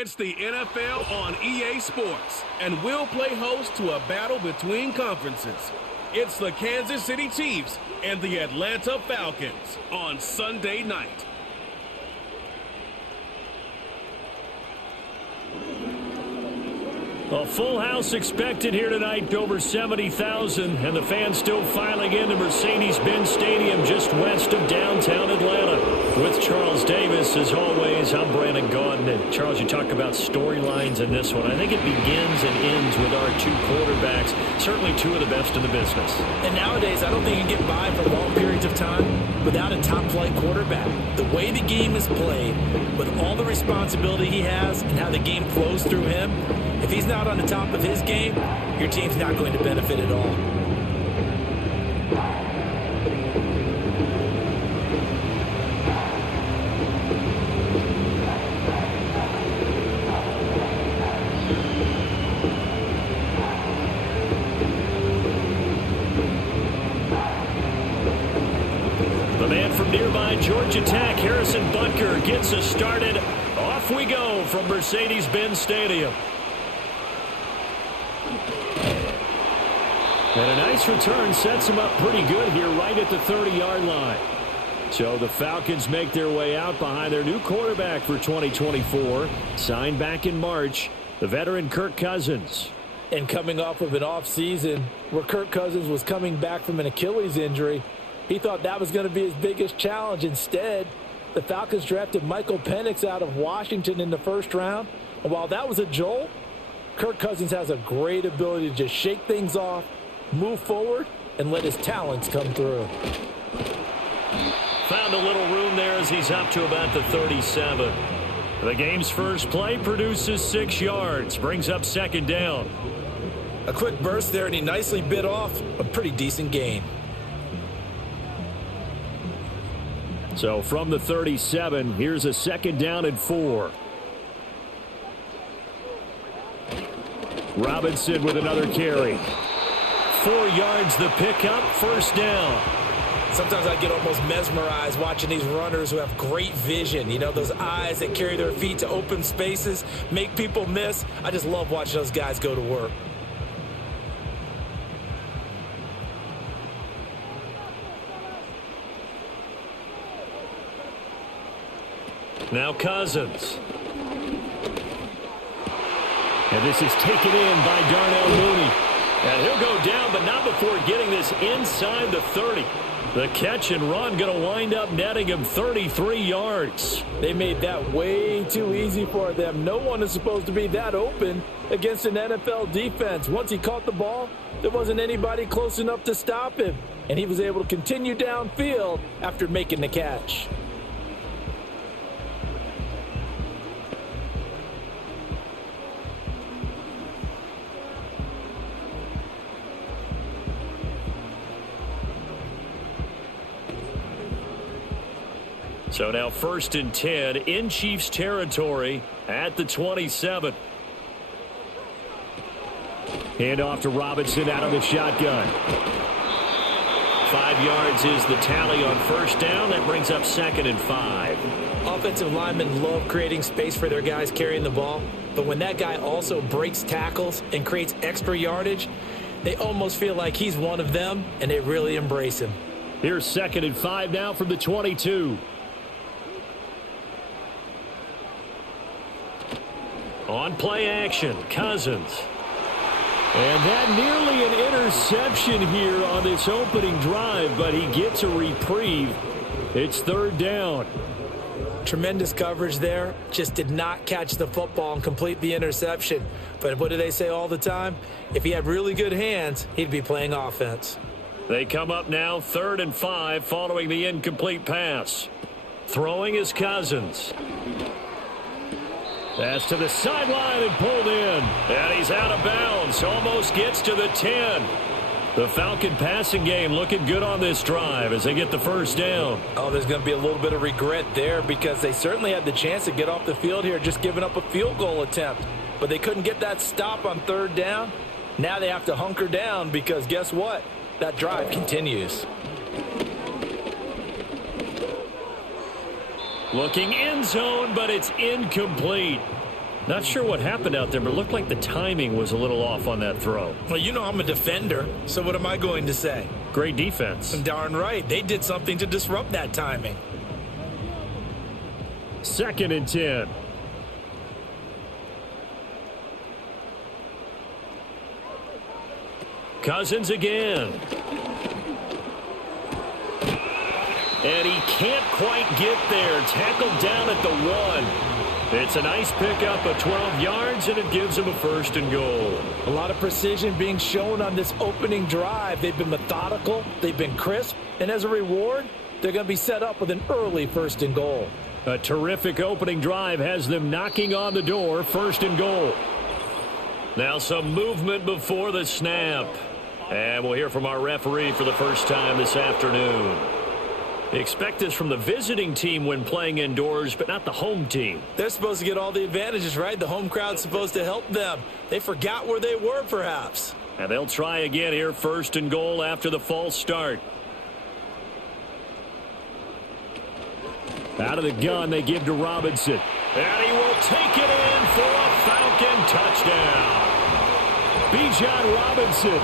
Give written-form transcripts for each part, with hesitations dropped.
It's the NFL on EA Sports, and we'll play host to a battle between conferences. It's the Kansas City Chiefs and the Atlanta Falcons on Sunday night. A full house expected here tonight, over 70,000, and the fans still filing into Mercedes-Benz Stadium just west of downtown Atlanta. With Charles Davis, as always, I'm Brandon Gaudin. And Charles, you talk about storylines in this one. I think it begins and ends with our two quarterbacks, certainly two of the best in the business. And nowadays, I don't think you can get by for long periods of time without a top-flight quarterback. The way the game is played, with all the responsibility he has and how the game flows through him, if he's not on the top of his game, your team's not going to benefit at all. The man from nearby Georgia Tech, Harrison Butker, gets us started. Off we go from Mercedes-Benz Stadium. And a nice return sets him up pretty good here right at the 30-yard line. So the Falcons make their way out behind their new quarterback for 2024, signed back in March, the veteran Kirk Cousins. And coming off of an offseason where Kirk Cousins was coming back from an Achilles injury, he thought that was going to be his biggest challenge. Instead, the Falcons drafted Michael Penix out of Washington in the first round. And while that was a jolt, Kirk Cousins has a great ability to just shake things off, move forward, and let his talents come through. Found a little room there as he's up to about the 37. The game's first play produces 6 yards, brings up second down. A quick burst there, and he nicely bit off a pretty decent gain. So from the 37, here's a second down and 4. Robinson with another carry. 4 yards the pickup, first down. Sometimes I get almost mesmerized watching these runners who have great vision. You know, those eyes that carry their feet to open spaces, make people miss. I just love watching those guys go to work. Now Cousins. And this is taken in by Darnell Mooney. And he'll go down, but not before getting this inside the 30. The catch and run going to wind up netting him 33 yards. They made that way too easy for them. No one is supposed to be that open against an NFL defense. Once he caught the ball, there wasn't anybody close enough to stop him. And he was able to continue downfield after making the catch. So now 1st and 10 in Chiefs territory at the 27. Hand off to Robinson out of the shotgun. 5 yards is the tally on first down. That brings up 2nd and 5. Offensive linemen love creating space for their guys carrying the ball. But when that guy also breaks tackles and creates extra yardage, they almost feel like he's one of them, and they really embrace him. Here's 2nd and 5 now from the 22. On play action, Cousins. And that nearly an interception here on this opening drive, but he gets a reprieve. It's 3rd down. Tremendous coverage there. Just did not catch the football and complete the interception. But what do they say all the time? If he had really good hands, he'd be playing offense. They come up now 3rd and 5 following the incomplete pass. Throwing is Cousins. That's to the sideline and pulled in. And he's out of bounds. Almost gets to the 10. The Falcon passing game looking good on this drive as they get the first down. Oh, there's going to be a little bit of regret there because they certainly had the chance to get off the field here just giving up a field goal attempt. But they couldn't get that stop on 3rd down. Now they have to hunker down because guess what? That drive continues. Looking end zone, but it's incomplete. Not sure what happened out there, but it looked like the timing was a little off on that throw. Well, you know I'm a defender, so what am I going to say? Great defense. Darn right. They did something to disrupt that timing. 2nd and 10. Cousins again. And he can't quite get there. Tackled down at the 1. It's a nice pickup of 12 yards, and it gives him a 1st and goal. A lot of precision being shown on this opening drive. They've been methodical, they've been crisp, and as a reward, they're going to be set up with an early 1st and goal. A terrific opening drive has them knocking on the door, 1st and goal. Now some movement before the snap. And we'll hear from our referee for the first time this afternoon. Expect this from the visiting team when playing indoors, but not the home team. They're supposed to get all the advantages, right? The home crowd's supposed to help them. They forgot where they were, perhaps. And they'll try again here, 1st and goal after the false start. Out of the gun, they give to Robinson. And he will take it in for a Falcon touchdown. Bijan Robinson,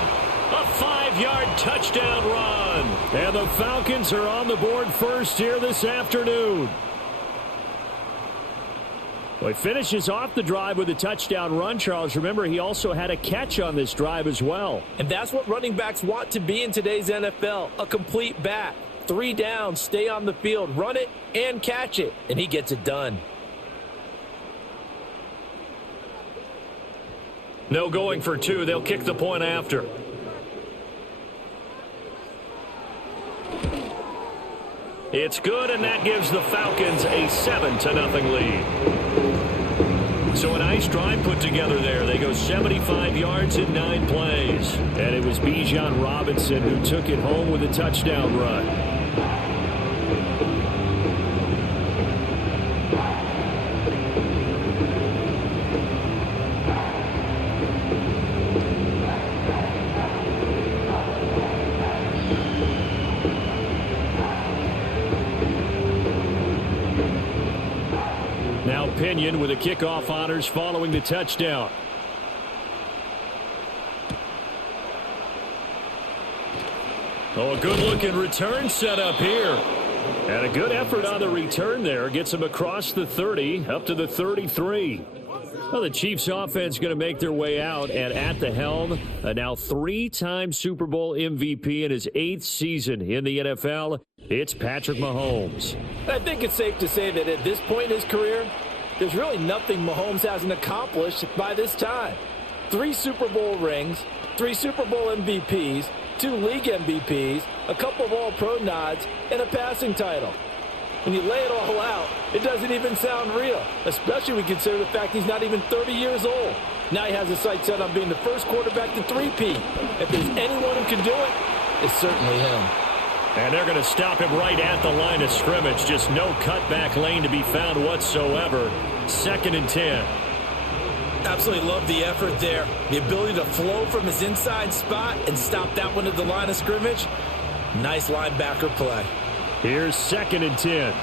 a 5-yard touchdown run. And the Falcons are on the board first here this afternoon. Well, he finishes off the drive with a touchdown run, Charles. Remember, he also had a catch on this drive as well. And that's what running backs want to be in today's NFL, a complete back. 3 downs, stay on the field, run it, and catch it. And he gets it done. No going for 2. They'll kick the point after. It's good, and that gives the Falcons a 7-0 lead. So a nice drive put together there. They go 75 yards in 9 plays. And it was Bijan Robinson who took it home with a touchdown run. Now Pinion with the kickoff honors following the touchdown. Oh, a good-looking return set up here. And a good effort on the return there. Gets him across the 30, up to the 33. Well, the Chiefs offense going to make their way out, and at the helm, a now 3-time Super Bowl MVP in his 8th season in the NFL, it's Patrick Mahomes. I think it's safe to say that at this point in his career, there's really nothing Mahomes hasn't accomplished by this time. 3 Super Bowl rings, 3 Super Bowl MVPs, 2 league MVPs, a couple of All-Pro nods, and a passing title. When you lay it all out, it doesn't even sound real, especially when you consider the fact he's not even 30 years old. Now he has his sights set on being the first quarterback to 3-peat. If there's anyone who can do it, it's certainly him. And they're going to stop him right at the line of scrimmage. Just no cutback lane to be found whatsoever. 2nd and 10. Absolutely love the effort there. The ability to flow from his inside spot and stop that one at the line of scrimmage. Nice linebacker play. Here's 2nd and 10.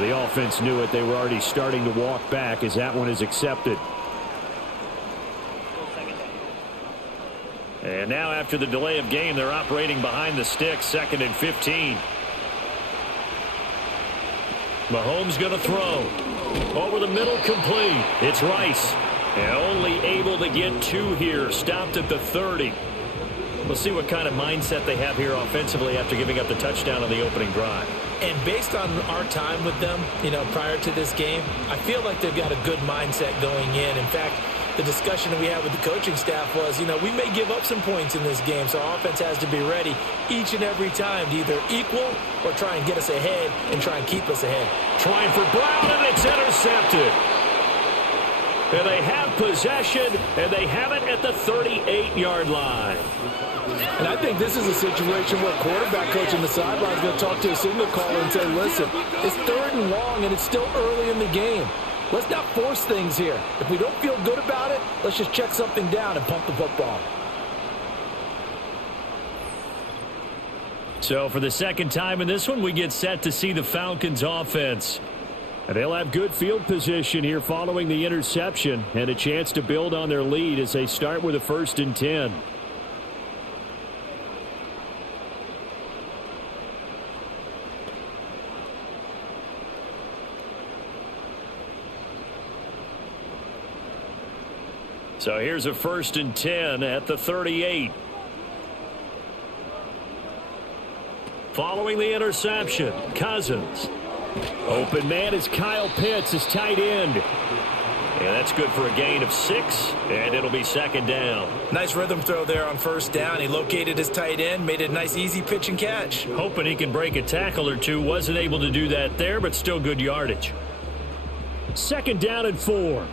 The offense knew it. They were already starting to walk back as that one is accepted. And now after the delay of game, they're operating behind the sticks, 2nd and 15. Mahomes going to throw. Over the middle, complete. It's Rice. And only able to get 2 here. Stopped at the 30. We'll see what kind of mindset they have here offensively after giving up the touchdown on the opening drive. And based on our time with them, prior to this game, I feel like they've got a good mindset going in. In fact, the discussion that we had with the coaching staff was, we may give up some points in this game, so our offense has to be ready each and every time to either equal or try and get us ahead and try and keep us ahead. Trying for Brown, and it's intercepted. And they have possession, and they have it at the 38-yard line. And I think this is a situation where quarterback coach on the sideline is going to talk to a signal caller and say, listen, it's 3rd and long, and it's still early in the game. Let's not force things here. If we don't feel good about it, let's just check something down and pump the football. So for the second time in this one, we get set to see the Falcons offense. And they'll have good field position here following the interception and a chance to build on their lead as they start with a 1st and 10. So here's a 1st and 10 at the 38. Following the interception, Cousins. Open man is Kyle Pitts, his tight end. And that's good for a gain of 6, and it'll be 2nd down. Nice rhythm throw there on 1st down. He located his tight end, made it a nice easy pitch and catch. Hoping he can break a tackle or two. Wasn't able to do that there, but still good yardage. 2nd down and 4.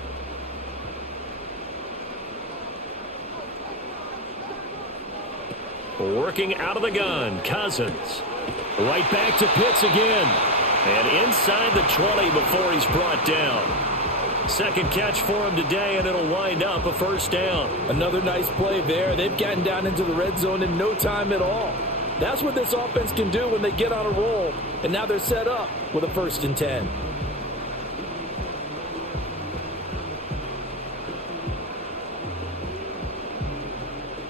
Working out of the gun, Cousins. Right back to Pitts again. And inside the 20 before he's brought down. 2nd catch for him today, and it'll wind up a 1st down. Another nice play there. They've gotten down into the red zone in no time at all. That's what this offense can do when they get on a roll. And now they're set up with a 1st and 10.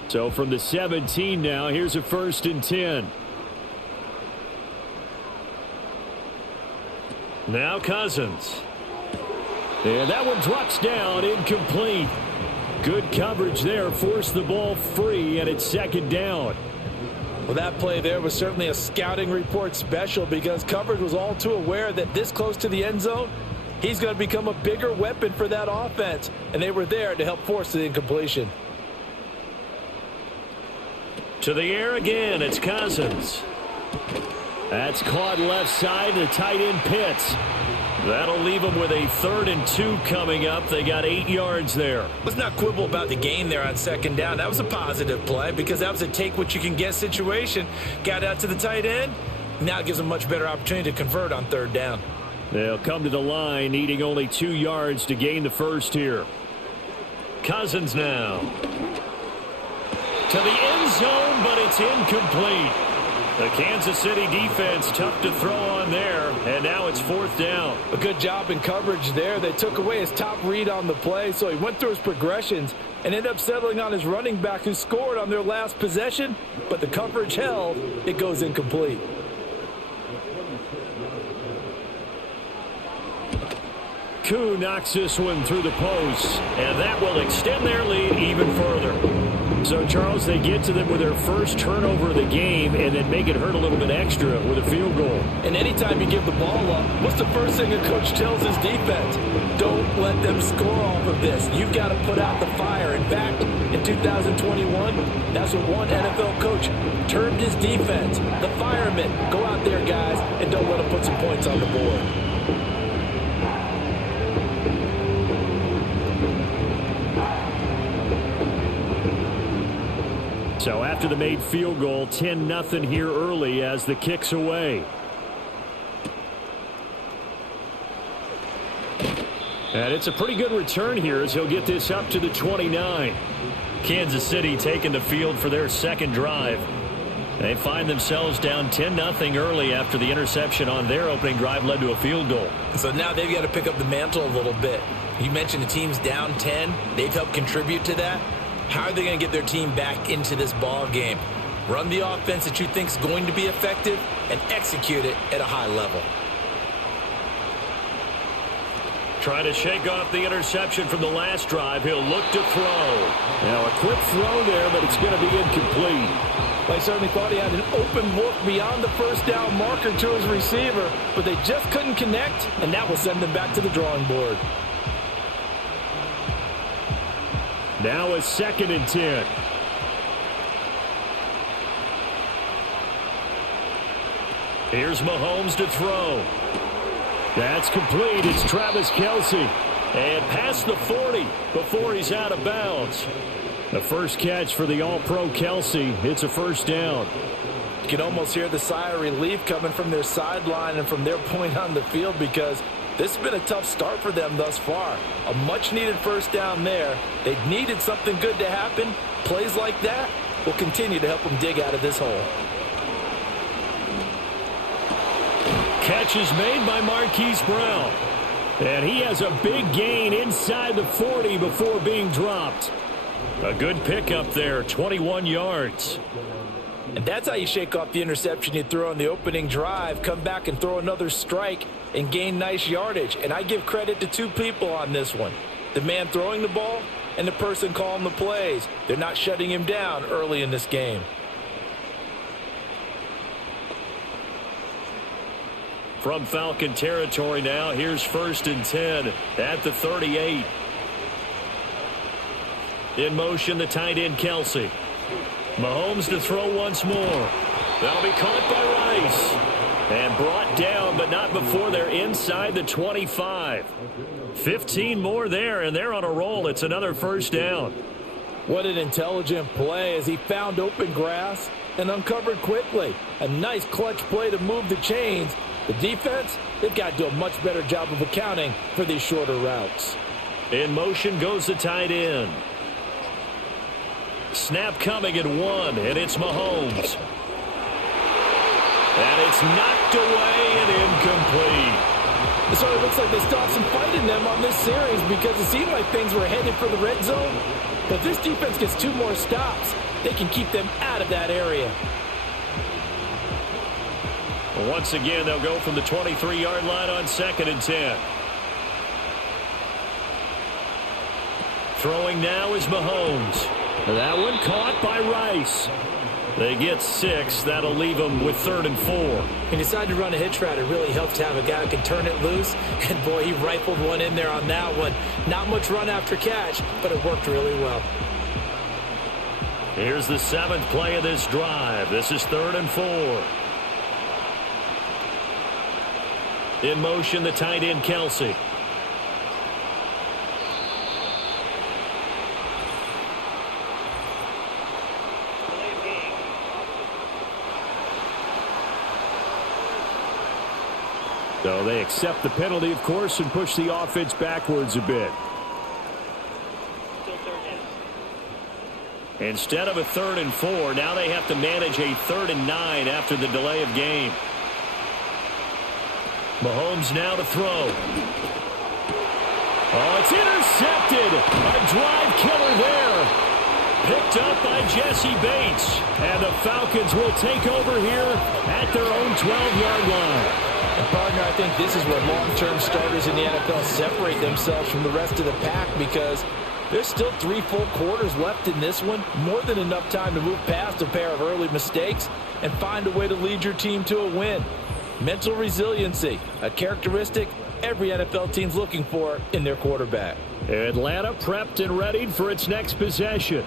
So from the 17 now, here's a 1st and 10. Now Cousins. And that one drops down, incomplete. Good coverage there, forced the ball free, and it's 2nd down. Well, that play there was certainly a scouting report special because coverage was all too aware that this close to the end zone, he's going to become a bigger weapon for that offense, and they were there to help force the incompletion. To the air again, it's Cousins. That's caught left side, the tight end Pitts. That'll leave them with a 3rd and 2 coming up. They got 8 yards there. Let's not quibble about the gain there on 2nd down. That was a positive play because that was a take-what-you-can-get situation. Got out to the tight end. Now it gives them a much better opportunity to convert on 3rd down. They'll come to the line, needing only 2 yards to gain the 1st here. Cousins now. To the end zone, but it's incomplete. The Kansas City defense tough to throw on there, and now it's 4th down. A good job in coverage there. They took away his top read on the play, so he went through his progressions and ended up settling on his running back who scored on their last possession, but the coverage held. It goes incomplete. Koo knocks this one through the post, and that will extend their lead even further. So, Charles, they get to them with their first turnover of the game and then make it hurt a little bit extra with a field goal. And anytime you give the ball up, what's the first thing a coach tells his defense? Don't let them score off of this. You've got to put out the fire. In fact, in 2021, that's what one NFL coach termed his defense. The firemen. Go out there, guys, and don't let them put some points on the board. So after the made field goal, 10-0 here early as the kick's away. And it's a pretty good return here as he'll get this up to the 29. Kansas City taking the field for their 2nd drive. They find themselves down 10-0 early after the interception on their opening drive led to a field goal. So now they've got to pick up the mantle a little bit. You mentioned the team's down 10. They've helped contribute to that. How are they going to get their team back into this ball game? Run the offense that you think is going to be effective and execute it at a high level. Trying to shake off the interception from the last drive. He'll look to throw. Now a quick throw there, but it's going to be incomplete. I certainly thought he had an open look beyond the 1st down marker to his receiver, but they just couldn't connect, and that will send them back to the drawing board. Now a 2nd and 10. Here's Mahomes to throw. That's complete. It's Travis Kelce. And past the 40 before he's out of bounds. The first catch for the All-Pro Kelsey. It's a first down. You can almost hear the sigh of relief coming from their sideline and from their point on the field, because this has been a tough start for them thus far. A much-needed first down there. They needed something good to happen. Plays like that will continue to help them dig out of this hole. Catch is made by Marquise Brown. And he has a big gain inside the 40 before being dropped. A good pickup there, 21 yards. And that's how you shake off the interception you threw on the opening drive, come back and throw another strike and gain nice yardage. And I give credit to two people on this one. The man throwing the ball and the person calling the plays. They're not shutting him down early in this game. From Falcon territory now, here's 1st and 10 at the 38. In motion, the tight end, Kelsey. Mahomes to throw once more. That'll be caught by Rice. And brought down, but not before they're inside the 25. 15 more there, and they're on a roll. It's another first down. What an intelligent play as he found open grass and uncovered quickly. A nice clutch play to move the chains. The defense, they've got to do a much better job of accounting for these shorter routes. In motion goes the tight end. Snap coming at 1, and it's Mahomes. And it's knocked away and incomplete. It sort of looks like they still have some fight in them on this series, because it seemed like things were headed for the red zone. But if this defense gets 2 more stops, they can keep them out of that area. Once again, they'll go from the 23-yard line on 2nd and 10. Throwing now is Mahomes. That one caught by Rice. They get 6. That'll leave them with 3rd and 4. When you decide to run a hitch route, it really helps to have a guy who can turn it loose. And, boy, he rifled one in there on that one. Not much run after catch, but it worked really well. Here's the 7th play of this drive. This is 3rd and 4. In motion, the tight end, Kelsey. So they accept the penalty, of course, and push the offense backwards a bit. Instead of a 3rd and 4, now they have to manage a 3rd and 9 after the delay of game. Mahomes now to throw. Oh, it's intercepted. A drive killer there. Picked up by Jesse Bates. And the Falcons will take over here at their own 12-yard line. And, partner, I think this is where long-term starters in the NFL separate themselves from the rest of the pack, because there's still 3 full quarters left in this one. More than enough time to move past a pair of early mistakes and find a way to lead your team to a win. Mental resiliency, a characteristic every NFL team's looking for in their quarterback. Atlanta prepped and readied for its next possession.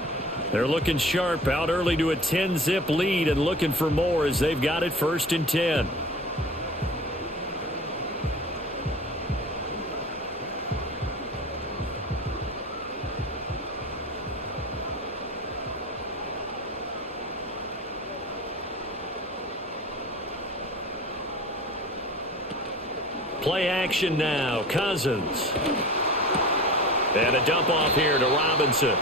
They're looking sharp, out early to a 10-zip lead and looking for more as they've got it 1st and 10. Play action now. Cousins. And a dump off here to Robinson.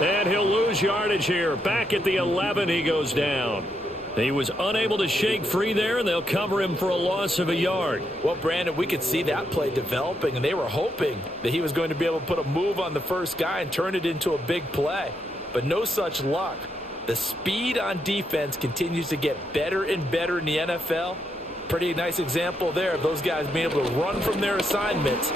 And he'll lose yardage here. Back at the 11, he goes down. He was unable to shake free there, and they'll cover him for a loss of a yard. Well, Brandon, we could see that play developing, and they were hoping that he was going to be able to put a move on the first guy and turn it into a big play. But no such luck. The speed on defense continues to get better and better in the NFL. Pretty nice example there of those guys being able to run from their assignments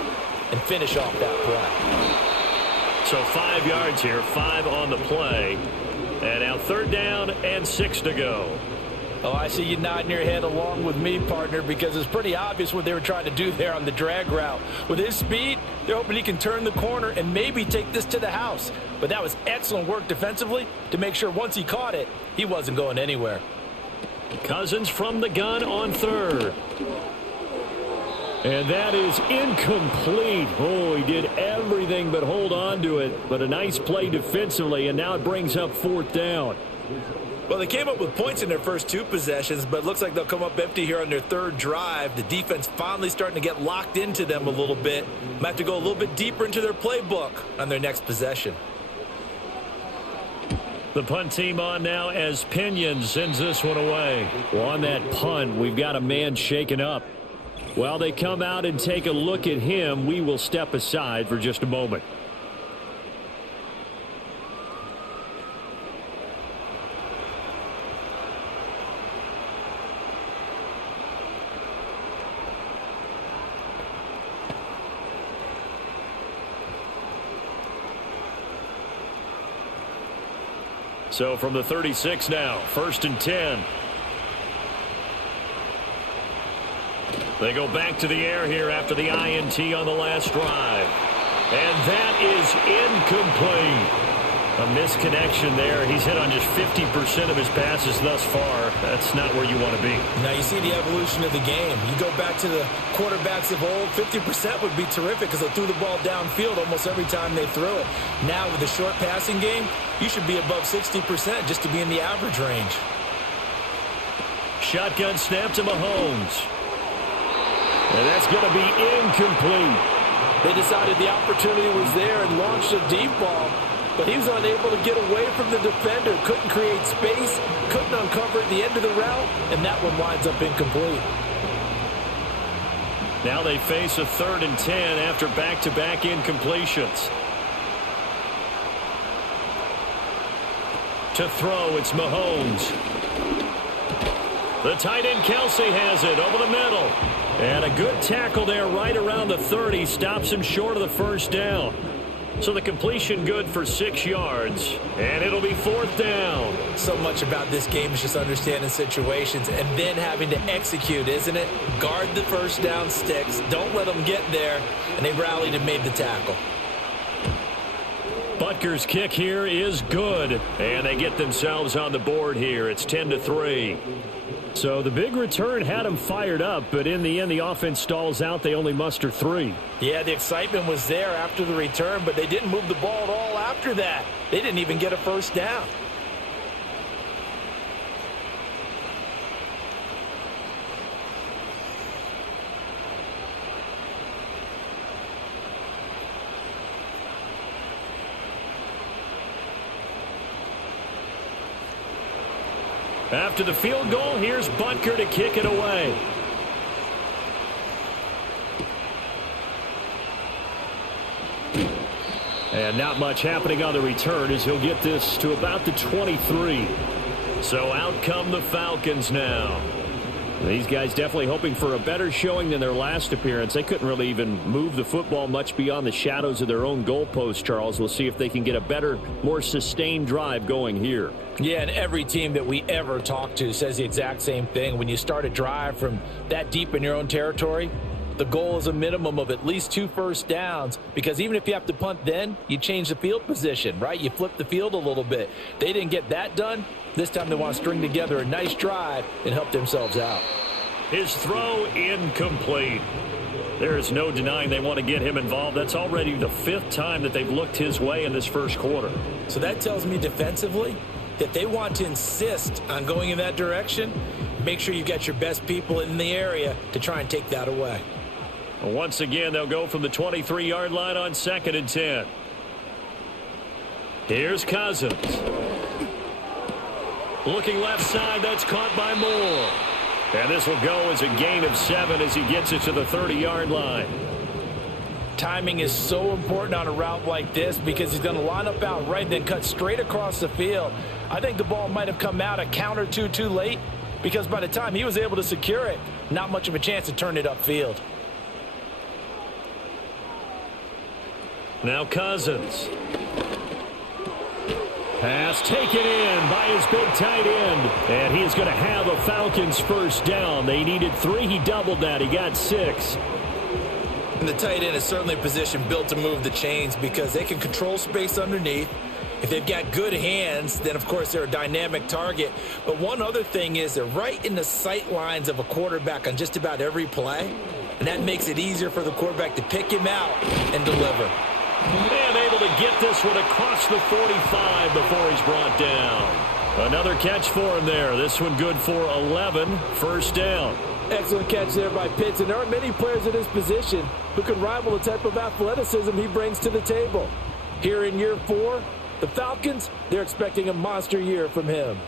and finish off that play. So 5 yards here, 5 on the play. And now 3rd down and 6 to go. Oh, I see you nodding your head along with me, partner, because it's pretty obvious what they were trying to do there on the drag route. With his speed, they're hoping he can turn the corner and maybe take this to the house. But that was excellent work defensively to make sure once he caught it, he wasn't going anywhere. Cousins from the gun on 3rd. And that is incomplete. Oh, he did everything but hold on to it. But a nice play defensively, and now it brings up 4th down. Well, they came up with points in their first 2 possessions, but it looks like they'll come up empty here on their 3rd drive. The defense finally starting to get locked into them a little bit. Might have to go a little bit deeper into their playbook on their next possession. The punt team on now as Pinion sends this one away. Well, on that punt, we've got a man shaken up. While they come out and take a look at him, we will step aside for just a moment. So from the 36 now, 1st and 10. They go back to the air here after the INT on the last drive. And that is incomplete. A misconnection there. He's hit on just 50% of his passes thus far. That's not where you want to be. Now you see the evolution of the game. You go back to the quarterbacks of old, 50% would be terrific because they threw the ball downfield almost every time they threw it. Now with the short passing game, you should be above 60% just to be in the average range. Shotgun snap to Mahomes. And that's going to be incomplete. They decided the opportunity was there and launched a deep ball, but he was unable to get away from the defender. Couldn't create space, couldn't uncover at the end of the route, and that one winds up incomplete. Now they face a 3rd and 10 after back-to-back incompletions. To throw, it's Mahomes. The tight end Kelsey has it over the middle. And a good tackle there right around the 30. Stops him short of the 1st down. So the completion good for 6 yards. And it'll be 4th down. So much about this game is just understanding situations and then having to execute, isn't it? Guard the 1st down sticks. Don't let them get there. And they rallied and made the tackle. Butker's kick here is good. And they get themselves on the board here. It's 10-3. So the big return had them fired up, but in the end, the offense stalls out. They only muster 3. Yeah, the excitement was there after the return, but they didn't move the ball at all after that. They didn't even get a 1st down. After the field goal, here's Butker to kick it away. And not much happening on the return as he'll get this to about the 23. So out come the Falcons now. These guys definitely hoping for a better showing than their last appearance. They couldn't really even move the football much beyond the shadows of their own goalpost, Charles. We'll see if they can get a better, more sustained drive going here. Yeah, and every team that we ever talk to says the exact same thing. When you start a drive from that deep in your own territory, the goal is a minimum of at least 2 first downs, because even if you have to punt then, you change the field position, right? You flip the field a little bit. They didn't get that done. This time they want to string together a nice drive and help themselves out. His throw incomplete. There is no denying they want to get him involved. That's already the 5th time that they've looked his way in this first quarter. So that tells me defensively that they want to insist on going in that direction. Make sure you've got your best people in the area to try and take that away. Once again, they'll go from the 23-yard line on 2nd and 10. Here's Cousins. Looking left side, that's caught by Moore. And this will go as a gain of 7 as he gets it to the 30-yard line. Timing is so important on a route like this because he's going to line up out right, then cut straight across the field. I think the ball might have come out a count or two too late, because by the time he was able to secure it, not much of a chance to turn it upfield. Now Cousins. Pass taken in by his big tight end. And he is going to have a Falcons first down. They needed 3. He doubled that. He got 6. And the tight end is certainly a position built to move the chains because they can control space underneath. If they've got good hands, then, of course, they're a dynamic target. But one other thing is they're right in the sight lines of a quarterback on just about every play. and that makes it easier for the quarterback to pick him out and deliver. And able to get this one across the 45 before he's brought down. Another catch for him there. This one good for 11, first down. Excellent catch there by Pitts, and there aren't many players in his position who can rival the type of athleticism he brings to the table. Here in year 4, the Falcons, they're expecting a monster year from him.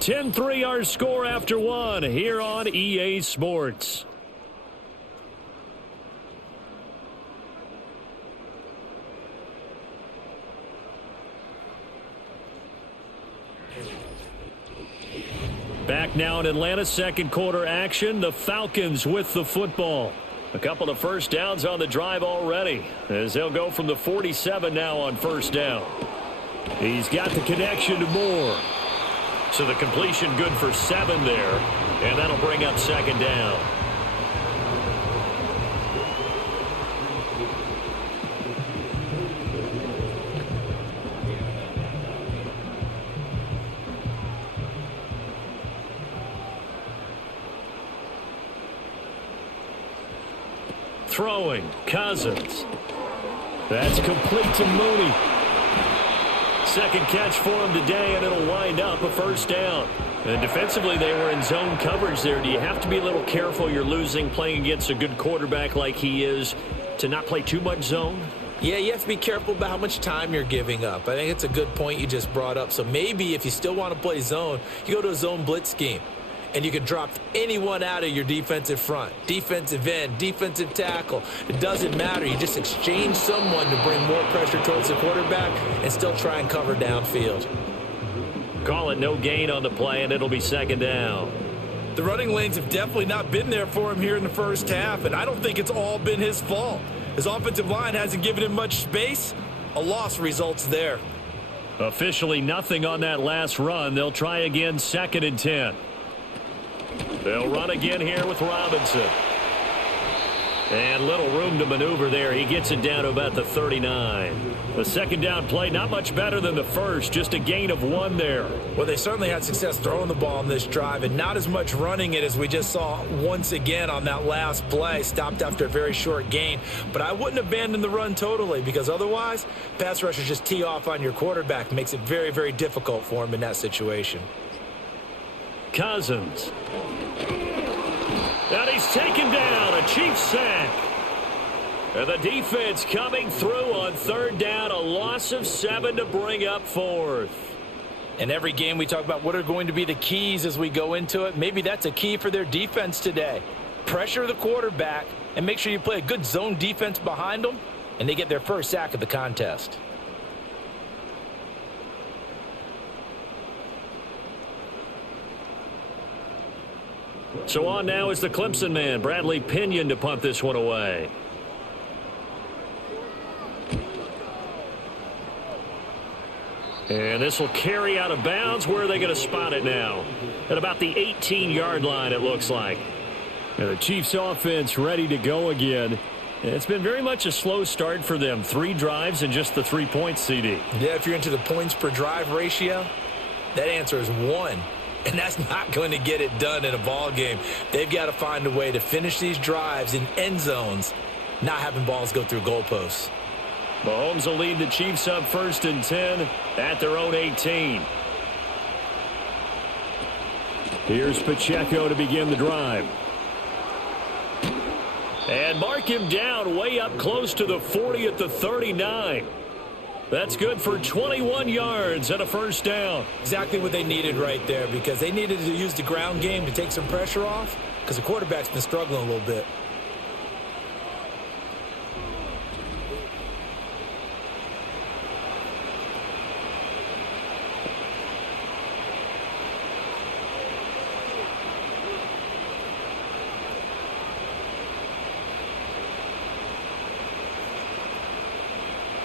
10-3 our score after one here on EA Sports. Back now in Atlanta, second quarter action. The Falcons with the football. A couple of first downs on the drive already, as they'll go from the 47 now on first down. He's got the connection to Moore. So the completion good for 7 there, and that'll bring up second down. Throwing, Cousins. That's complete to Mooney. Second catch for him today, and it'll wind up a first down. And defensively, they were in zone coverage there. Do you have to be a little careful? You're losing playing against a good quarterback like he is to not play too much zone? Yeah, you have to be careful about how much time you're giving up. I think it's a good point you just brought up. So maybe if you still want to play zone, you go to a zone blitz scheme. And you can drop anyone out of your defensive front, defensive end, defensive tackle. It doesn't matter. You just exchange someone to bring more pressure towards the quarterback and still try and cover downfield. Call it no gain on the play, and it'll be second down. The running lanes have definitely not been there for him here in the first half, and I don't think it's all been his fault. His offensive line hasn't given him much space. A loss results there. Officially nothing on that last run. They'll try again, second and 10. They'll run again here with Robinson. And little room to maneuver there. He gets it down to about the 39. The second down play, not much better than the first. Just a gain of 1 there. Well, they certainly had success throwing the ball on this drive and not as much running it as we just saw once again on that last play. Stopped after a very short gain. But I wouldn't abandon the run totally because otherwise, pass rushers just tee off on your quarterback. Makes it very, very difficult for him in that situation. Cousins. And he's taken down, a Chiefs sack. And the defense coming through on third down, a loss of 7 to bring up 4th. In every game we talk about what are going to be the keys as we go into it. Maybe that's a key for their defense today. Pressure the quarterback and make sure you play a good zone defense behind them, and they get their first sack of the contest. So on now is the Clemson man, Bradley Pinion, to punt this one away. And this will carry out of bounds. Where are they going to spot it now? At about the 18-yard line, it looks like. And the Chiefs offense ready to go again. It's been very much a slow start for them. 3 drives and just the 3 points, CD. Yeah, if you're into the points per drive ratio, that answer is 1. And that's not going to get it done in a ball game. They've got to find a way to finish these drives in end zones, not having balls go through goalposts. Mahomes will lead the Chiefs up first and 10 at their own 18. Here's Pacheco to begin the drive. And mark him down way up close to the 40 at the 39. That's good for 21 yards and a first down. Exactly what they needed right there, because they needed to use the ground game to take some pressure off, because the quarterback's been struggling a little bit.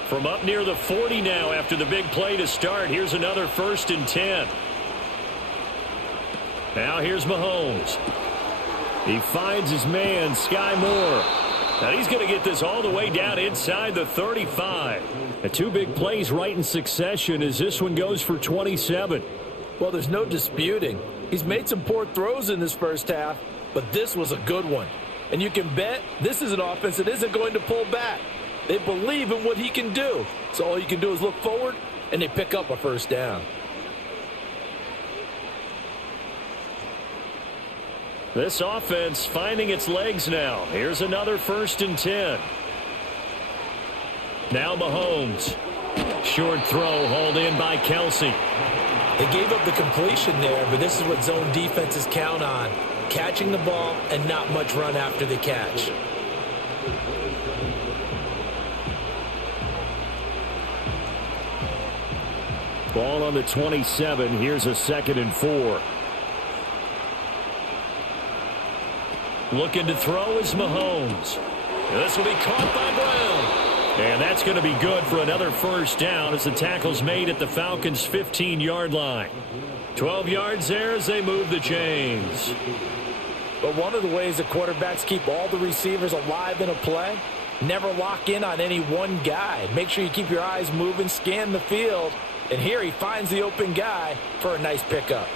From up near the 40 now after the big play to start. Here's another first and 10. Now here's Mahomes. He finds his man, Sky Moore. Now he's going to get this all the way down inside the 35. The 2 big plays right in succession as this one goes for 27. Well, there's no disputing. He's made some poor throws in this first half, but this was a good one. And you can bet this is an offense that isn't going to pull back. They believe in what he can do. So all you can do is look forward, and they pick up a first down. This offense finding its legs now. Here's another 1st and 10. Now Mahomes. Short throw hauled in by Kelsey. They gave up the completion there, but this is what zone defenses count on. Catching the ball and not much run after the catch. Ball on the 27. Here's a 2nd and 4. Looking to throw is Mahomes. This will be caught by Brown. And that's going to be good for another first down as the tackle's made at the Falcons' 15-yard line. 12 yards there as they move the chains. But one of the ways that quarterbacks keep all the receivers alive in a play, never lock in on any one guy. Make sure you keep your eyes moving, scan the field. And here he finds the open guy for a nice pickup.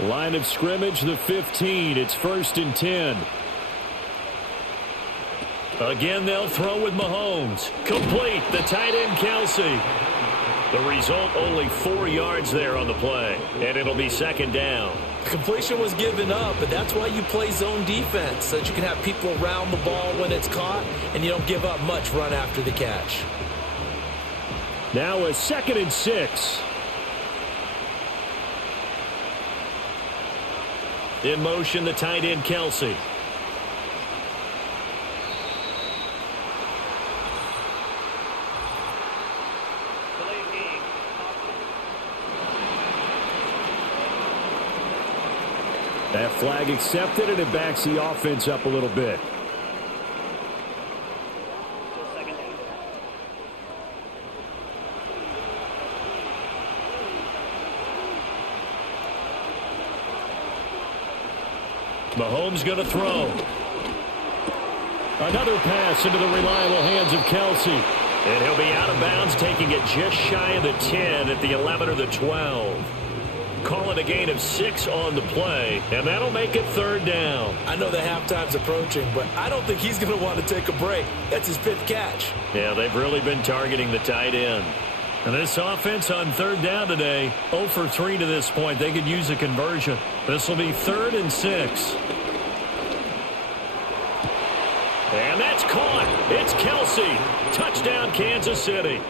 Line of scrimmage, the 15. It's 1st and 10. Again, they'll throw with Mahomes. Complete, the tight end, Kelsey. The result, only 4 yards there on the play. And it'll be 2nd down. The completion was given up, but that's why you play zone defense, so that you can have people around the ball when it's caught, and you don't give up much run after the catch. Now a 2nd and 6. In motion, the tight end, Kelsey. That flag accepted, and it backs the offense up a little bit. Mahomes going to throw. Another pass into the reliable hands of Kelsey. And he'll be out of bounds, taking it just shy of the 10 at the 11 or the 12. Call it a gain of 6 on the play, and that'll make it 3rd down. I know the halftime's approaching, but I don't think he's going to want to take a break. That's his 5th catch. Yeah, they've really been targeting the tight end. And this offense on 3rd down today, 0 for 3 to this point. They could use a conversion. This will be 3rd and 6. And that's caught. It's Kelsey. Touchdown, Kansas City.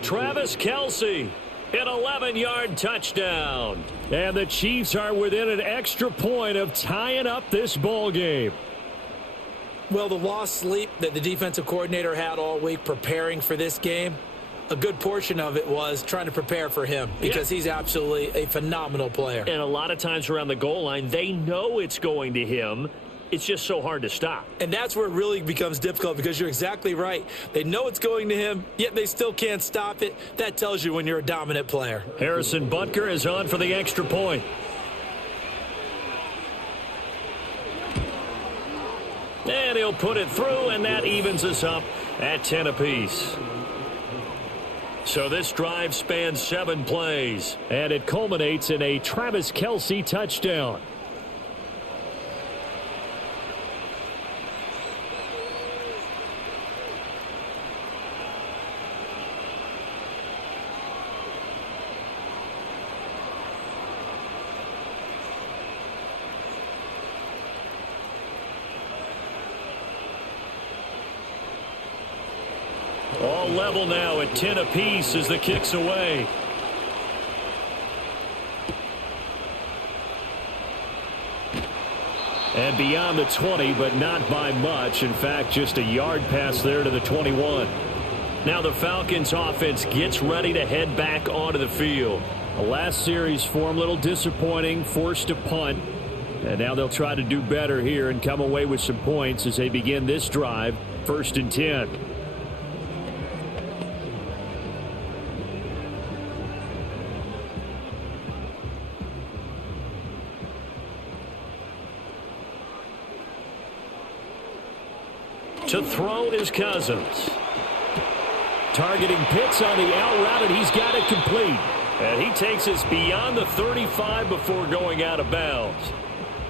Travis Kelsey. An 11-yard touchdown. And the Chiefs are within an extra point of tying up this ball game. Well, the lost sleep that the defensive coordinator had all week preparing for this game, a good portion of it was trying to prepare for him because he's absolutely a phenomenal player. And a lot of times around the goal line, they know it's going to him. It's just so hard to stop. And that's where it really becomes difficult because you're exactly right. They know it's going to him, yet they still can't stop it. That tells you when you're a dominant player. Harrison Butker is on for the extra point. And he'll put it through, and that evens us up at 10 apiece. So this drive spans 7 plays, and it culminates in a Travis Kelsey touchdown. All level now at 10 apiece as the kick's away. And beyond the 20, but not by much. In fact, just a yard pass there to the 21. Now the Falcons offense gets ready to head back onto the field. The last series for them, a little disappointing, forced to punt. And now they'll try to do better here and come away with some points as they begin this drive, 1st and 10. To throw is Cousins. Targeting Pitts on the out route, and he's got it complete. And he takes us beyond the 35 before going out of bounds.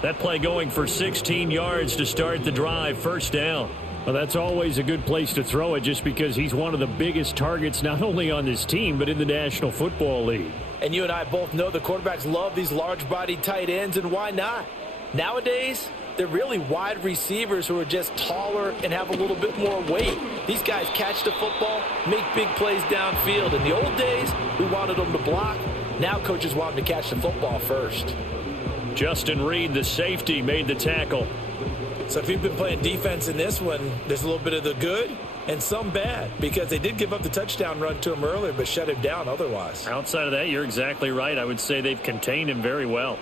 That play going for 16 yards to start the drive, first down. Well, that's always a good place to throw it just because he's one of the biggest targets not only on this team but in the National Football League. And you and I both know the quarterbacks love these large-bodied tight ends, and why not? Nowadays, they're really wide receivers who are just taller and have a little bit more weight. These guys catch the football, make big plays downfield. In the old days, we wanted them to block. Now coaches want them to catch the football first. Justin Reed, the safety, made the tackle. So if you've been playing defense in this one, there's a little bit of the good and some bad, because they did give up the touchdown run to him earlier but shut him down otherwise. Outside of that, you're exactly right. I would say they've contained him very well.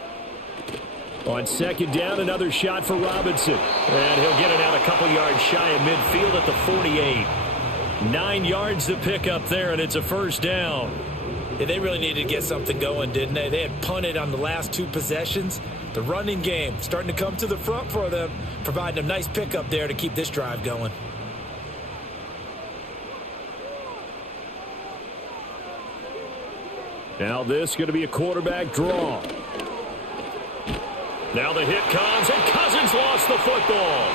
On second down, another shot for Robinson. And he'll get it out a couple yards shy of midfield at the 48. 9 yards to pick up there, and it's a first down. Yeah, they really needed to get something going, didn't they? They had punted on the last 2 possessions. The running game starting to come to the front for them, providing a nice pickup there to keep this drive going. Now this is going to be a quarterback draw. Now the hit comes, and Cousins lost the football.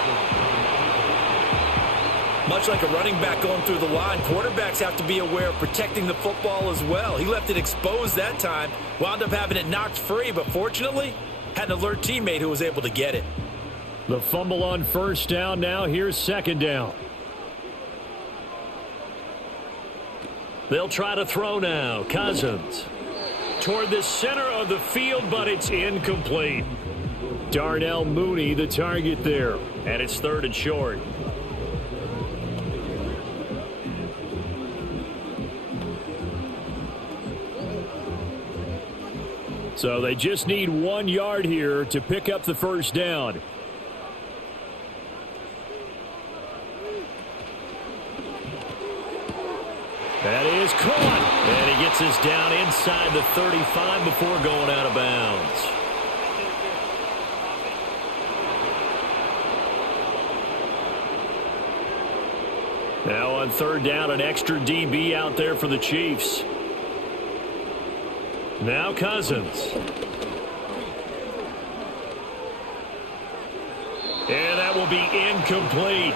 Much like a running back going through the line, quarterbacks have to be aware of protecting the football as well. He left it exposed that time, wound up having it knocked free, but fortunately, had an alert teammate who was able to get it. The fumble on first down. Now here's second down. They'll try to throw now. Cousins toward the center of the field, but it's incomplete. Darnell Mooney, the target there. And it's third and short. So they just need 1 yard here to pick up the first down. That is caught. And he gets us down inside the 35 before going out of bounds. Now on third down, an extra DB out there for the Chiefs. Now Cousins. And that will be incomplete.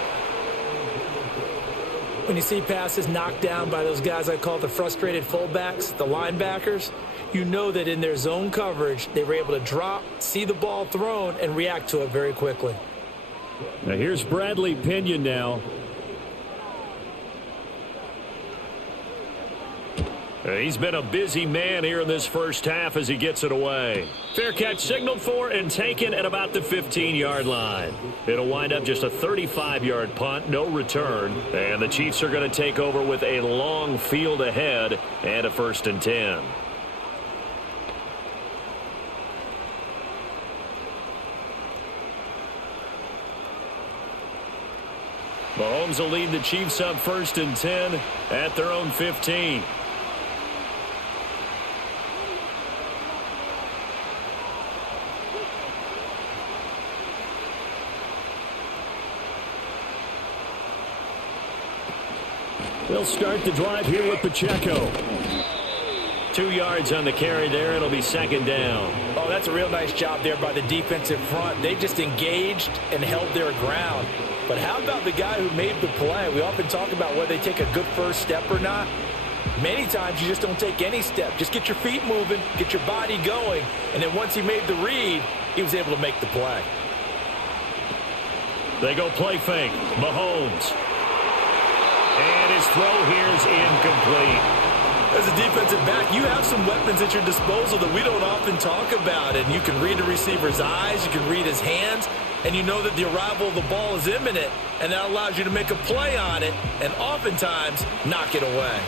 When you see passes knocked down by those guys I call the frustrated fullbacks, the linebackers, you know that in their zone coverage, they were able to drop, see the ball thrown, and react to it very quickly. Now here's Bradley Pinion now. He's been a busy man here in this first half as he gets it away. Fair catch signaled for and taken at about the 15-yard line. It'll wind up just a 35-yard punt, no return. And the Chiefs are going to take over with a long field ahead and a 1st and 10. Mahomes will lead the Chiefs up 1st and 10 at their own 15. They'll start the drive here with Pacheco. 2 yards on the carry there. It'll be 2nd down. Oh, that's a real nice job there by the defensive front. They just engaged and held their ground. But how about the guy who made the play? We often talk about whether they take a good first step or not. Many times you just don't take any step. Just get your feet moving, get your body going, and then once he made the read, he was able to make the play. They go play fake. Mahomes. And his throw here is incomplete. As a defensive back, you have some weapons at your disposal that we don't often talk about. And you can read the receiver's eyes, you can read his hands, and you know that the arrival of the ball is imminent, and that allows you to make a play on it and oftentimes knock it away.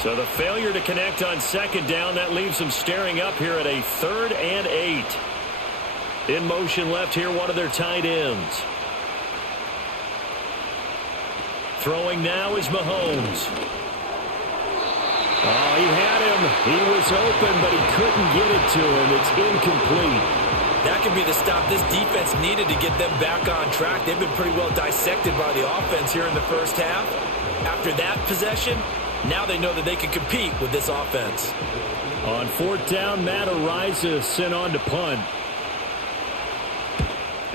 So the failure to connect on 2nd down, that leaves them staring up here at a 3rd and 8. In motion left here, one of their tight ends. Throwing now is Mahomes. Oh, he had him. He was open, but he couldn't get it to him. It's incomplete. That could be the stop this defense needed to get them back on track. They've been pretty well dissected by the offense here in the first half. After that possession, Now they know that they can compete with this offense. On fourth down, Matt Ariza sent on to punt.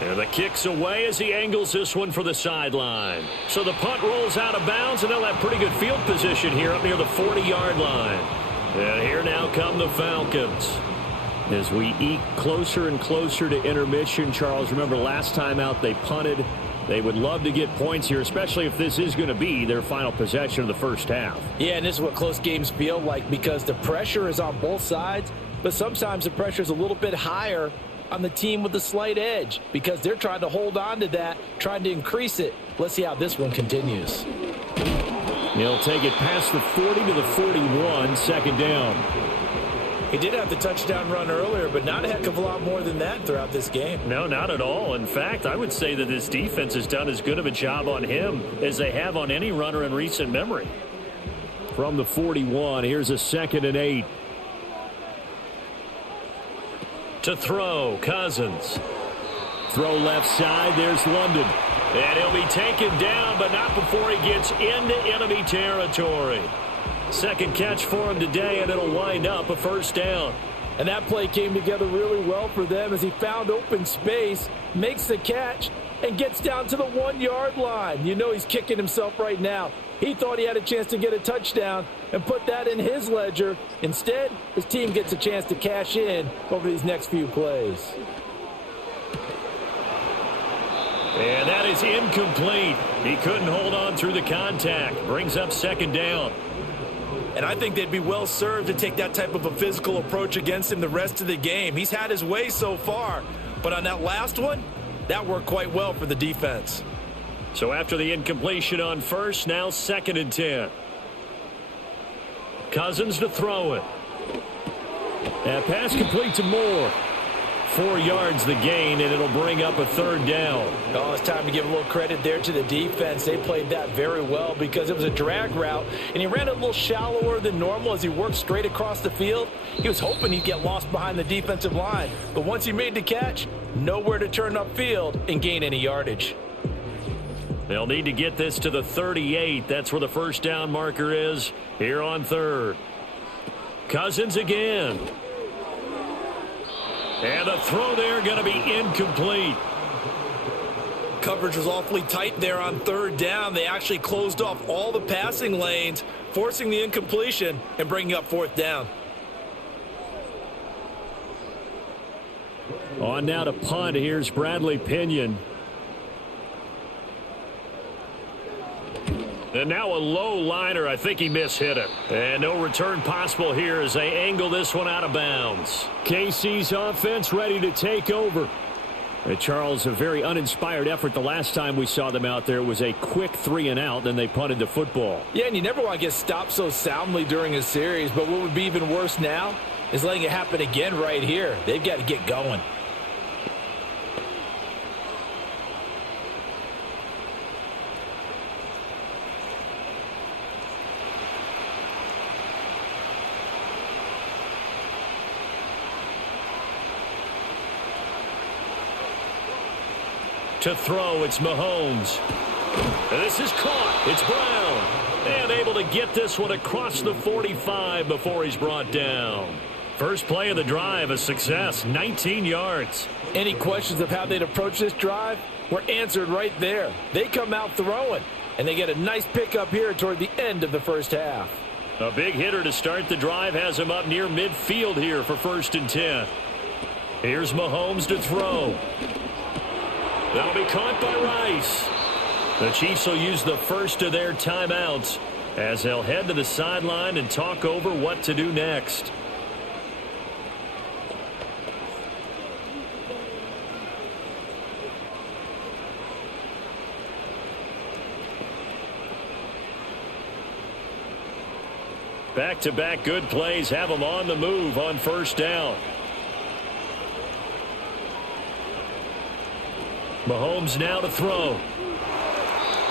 And the kick's away as he angles this one for the sideline. So the punt rolls out of bounds, and they'll have pretty good field position here up near the 40-yard line. And here now come the Falcons. As we eke closer and closer to intermission, Charles, remember last time out they punted. They would love to get points here, especially if this is going to be their final possession of the first half. Yeah, and this is what close games feel like because the pressure is on both sides, but sometimes the pressure is a little bit higher on the team with the slight edge because they're trying to hold on to that, trying to increase it. Let's see how this one continues. He'll take it past the 40 to the 41, second down. He did have the touchdown run earlier, but not a heck of a lot more than that throughout this game. No, not at all. In fact, I would say that this defense has done as good of a job on him as they have on any runner in recent memory. From the 41, here's a 2nd and 8. To throw, Cousins. Throw left side, there's London. And he'll be taken down, but not before he gets into enemy territory. Second catch for him today, and it'll wind up a first down. And that play came together really well for them as he found open space, makes the catch, and gets down to the 1-yard line. You know he's kicking himself right now. He thought he had a chance to get a touchdown and put that in his ledger. Instead, his team gets a chance to cash in over these next few plays. And that is incomplete. He couldn't hold on through the contact. Brings up second down. And I think they'd be well served to take that type of a physical approach against him the rest of the game. He's had his way so far, but on that last one, that worked quite well for the defense. So after the incompletion on first, now 2nd and 10. Cousins to throw it. And pass complete to Moore. 4 yards the gain, and it'll bring up a third down. Oh, it's time to give a little credit there to the defense. They played that very well because it was a drag route, and he ran a little shallower than normal as he worked straight across the field. He was hoping he'd get lost behind the defensive line, but once he made the catch, nowhere to turn upfield and gain any yardage. They'll need to get this to the 38. That's where the first down marker is here on third. Cousins again. And the throw there going to be incomplete. Coverage was awfully tight there on third down. They actually closed off all the passing lanes, forcing the incompletion and bringing up fourth down. On now to punt. Here's Bradley Pinion. And now a low liner. I think he mishit it. And no return possible here as they angle this one out of bounds. KC's offense ready to take over. Charles, a very uninspired effort the last time we saw them out there. It was a quick 3 and out, then they punted the football. Yeah, and you never want to get stopped so soundly during a series, but what would be even worse now is letting it happen again right here. They've got to get going. To throw, it's Mahomes. And this is caught. It's Brown. And able to get this one across the 45 before he's brought down. First play of the drive, a success, 19 yards. Any questions of how they'd approach this drive were answered right there. They come out throwing, and they get a nice pickup here toward the end of the first half. A big hitter to start the drive has him up near midfield here for 1st and 10. Here's Mahomes to throw. That'll be caught by Rice. The Chiefs will use the first of their timeouts as they'll head to the sideline and talk over what to do next. Back-to-back good plays have them on the move on first down. Mahomes now to throw.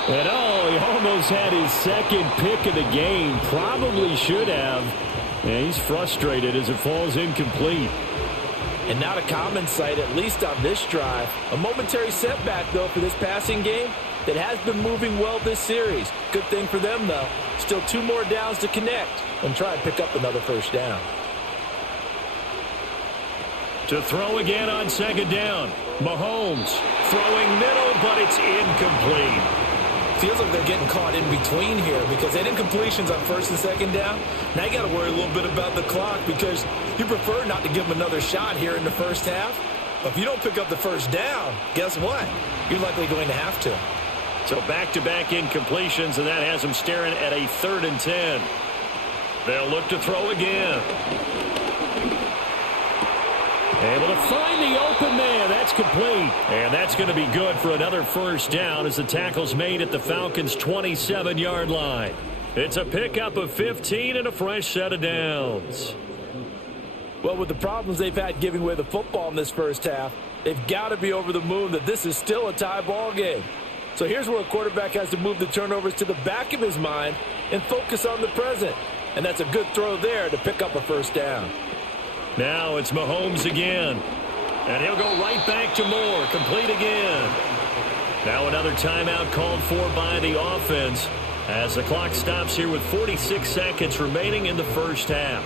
And he almost had his second pick of the game. Probably should have. And he's frustrated as it falls incomplete. And not a common sight, at least on this drive. A momentary setback, though, for this passing game. that has been moving well this series. Good thing for them, though. Still 2 more downs to connect and try and pick up another first down. To throw again on second down. Mahomes throwing middle, but it's incomplete. Feels like they're getting caught in between here because they didn't completions on first and second down. Now you got to worry a little bit about the clock because you prefer not to give them another shot here in the first half. But if you don't pick up the first down, guess what? You're likely going to have to. So back-to-back incompletions, and that has them staring at a 3rd and 10. They'll look to throw again. Able to find the open man. That's complete. And that's going to be good for another first down as the tackle's made at the Falcons' 27-yard line. It's a pickup of 15 and a fresh set of downs. Well, with the problems they've had giving away the football in this first half, they've got to be over the moon that this is still a tie ball game. So here's where a quarterback has to move the turnovers to the back of his mind and focus on the present. And that's a good throw there to pick up a first down. Now it's Mahomes again. And he'll go right back to Moore. Complete again. Now another timeout called for by the offense as the clock stops here with 46 seconds remaining in the first half.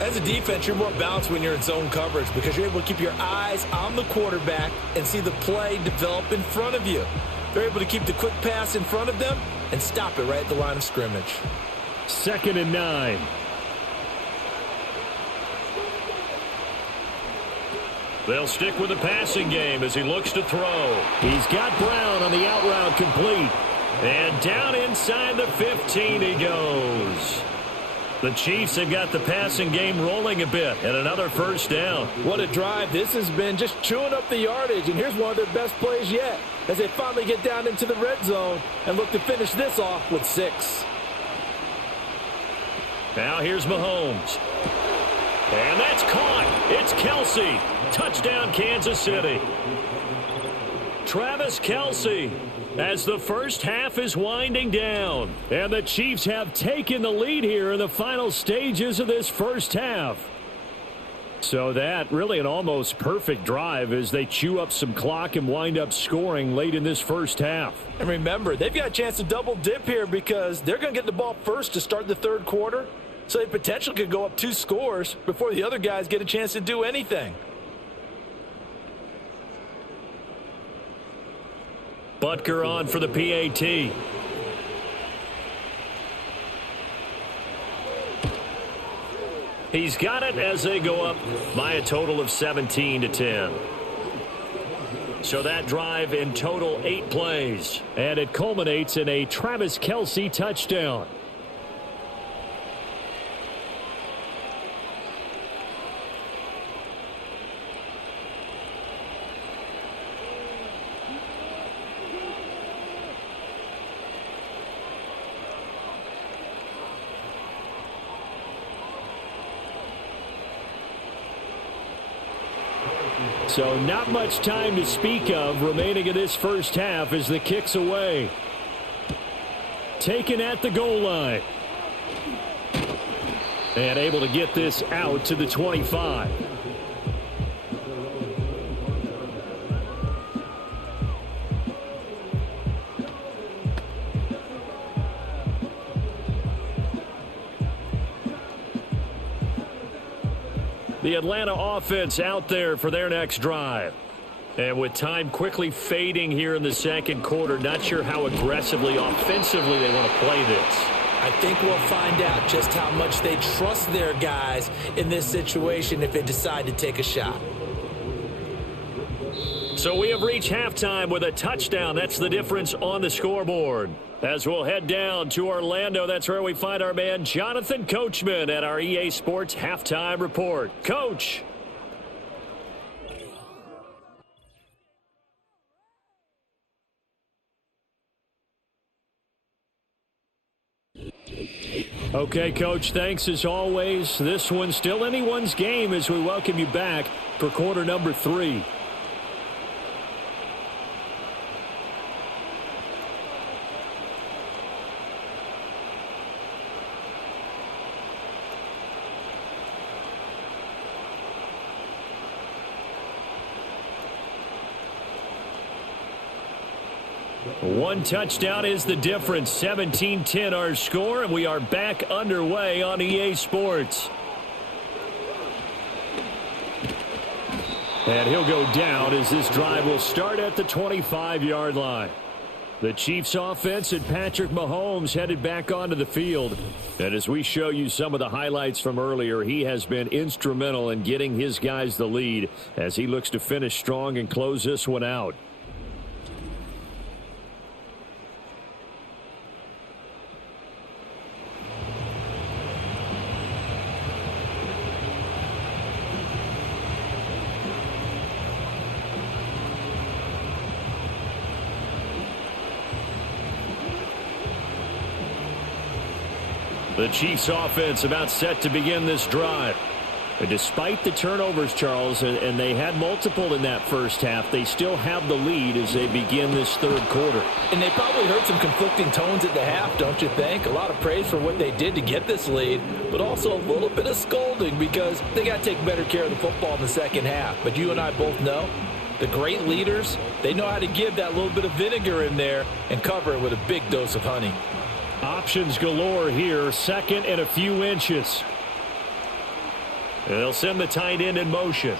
As a defense, you're more balanced when you're in zone coverage because you're able to keep your eyes on the quarterback and see the play develop in front of you. They're able to keep the quick pass in front of them and stop it right at the line of scrimmage. 2nd and 9. They'll stick with the passing game as he looks to throw. He's got Brown on the out route complete. And down inside the 15 he goes. The Chiefs have got the passing game rolling a bit and another first down. What a drive this has been, just chewing up the yardage. And here's one of their best plays yet as they finally get down into the red zone and look to finish this off with 6. Now here's Mahomes. And that's caught. It's Kelsey. Touchdown, Kansas City. Travis Kelsey as the first half is winding down. And the Chiefs have taken the lead here in the final stages of this first half. So that really an almost perfect drive as they chew up some clock and wind up scoring late in this first half. And remember, they've got a chance to double dip here because they're going to get the ball first to start the third quarter. So they potentially could go up 2 scores before the other guys get a chance to do anything. Butker on for the PAT. He's got it as they go up by a total of 17-10. So that drive in total 8 plays. And it culminates in a Travis Kelsey touchdown. So not much time to speak of remaining in this first half as the kick's away. Taken at the goal line. And able to get this out to the 25. The Atlanta offense out there for their next drive. And with time quickly fading here in the second quarter, not sure how aggressively, offensively they want to play this. I think we'll find out just how much they trust their guys in this situation if they decide to take a shot. So we have reached halftime with a touchdown. That's the difference on the scoreboard. As we'll head down to Orlando, that's where we find our man Jonathan Coachman at our EA Sports Halftime Report. Coach. Okay, Coach, thanks as always. This one's still anyone's game as we welcome you back for quarter number 3. One touchdown is the difference. 17-10 our score, and we are back underway on EA Sports. And he'll go down as this drive will start at the 25-yard line. The Chiefs offense and Patrick Mahomes headed back onto the field. And as we show you some of the highlights from earlier, he has been instrumental in getting his guys the lead as he looks to finish strong and close this one out. The Chiefs offense about set to begin this drive. And despite the turnovers, Charles, and they had multiple in that first half, they still have the lead as they begin this third quarter. And they probably heard some conflicting tones at the half, don't you think? A lot of praise for what they did to get this lead, but also a little bit of scolding because they got to take better care of the football in the second half. But you and I both know the great leaders, they know how to give that little bit of vinegar in there and cover it with a big dose of honey. Options galore here, second and a few inches. And they'll send the tight end in motion.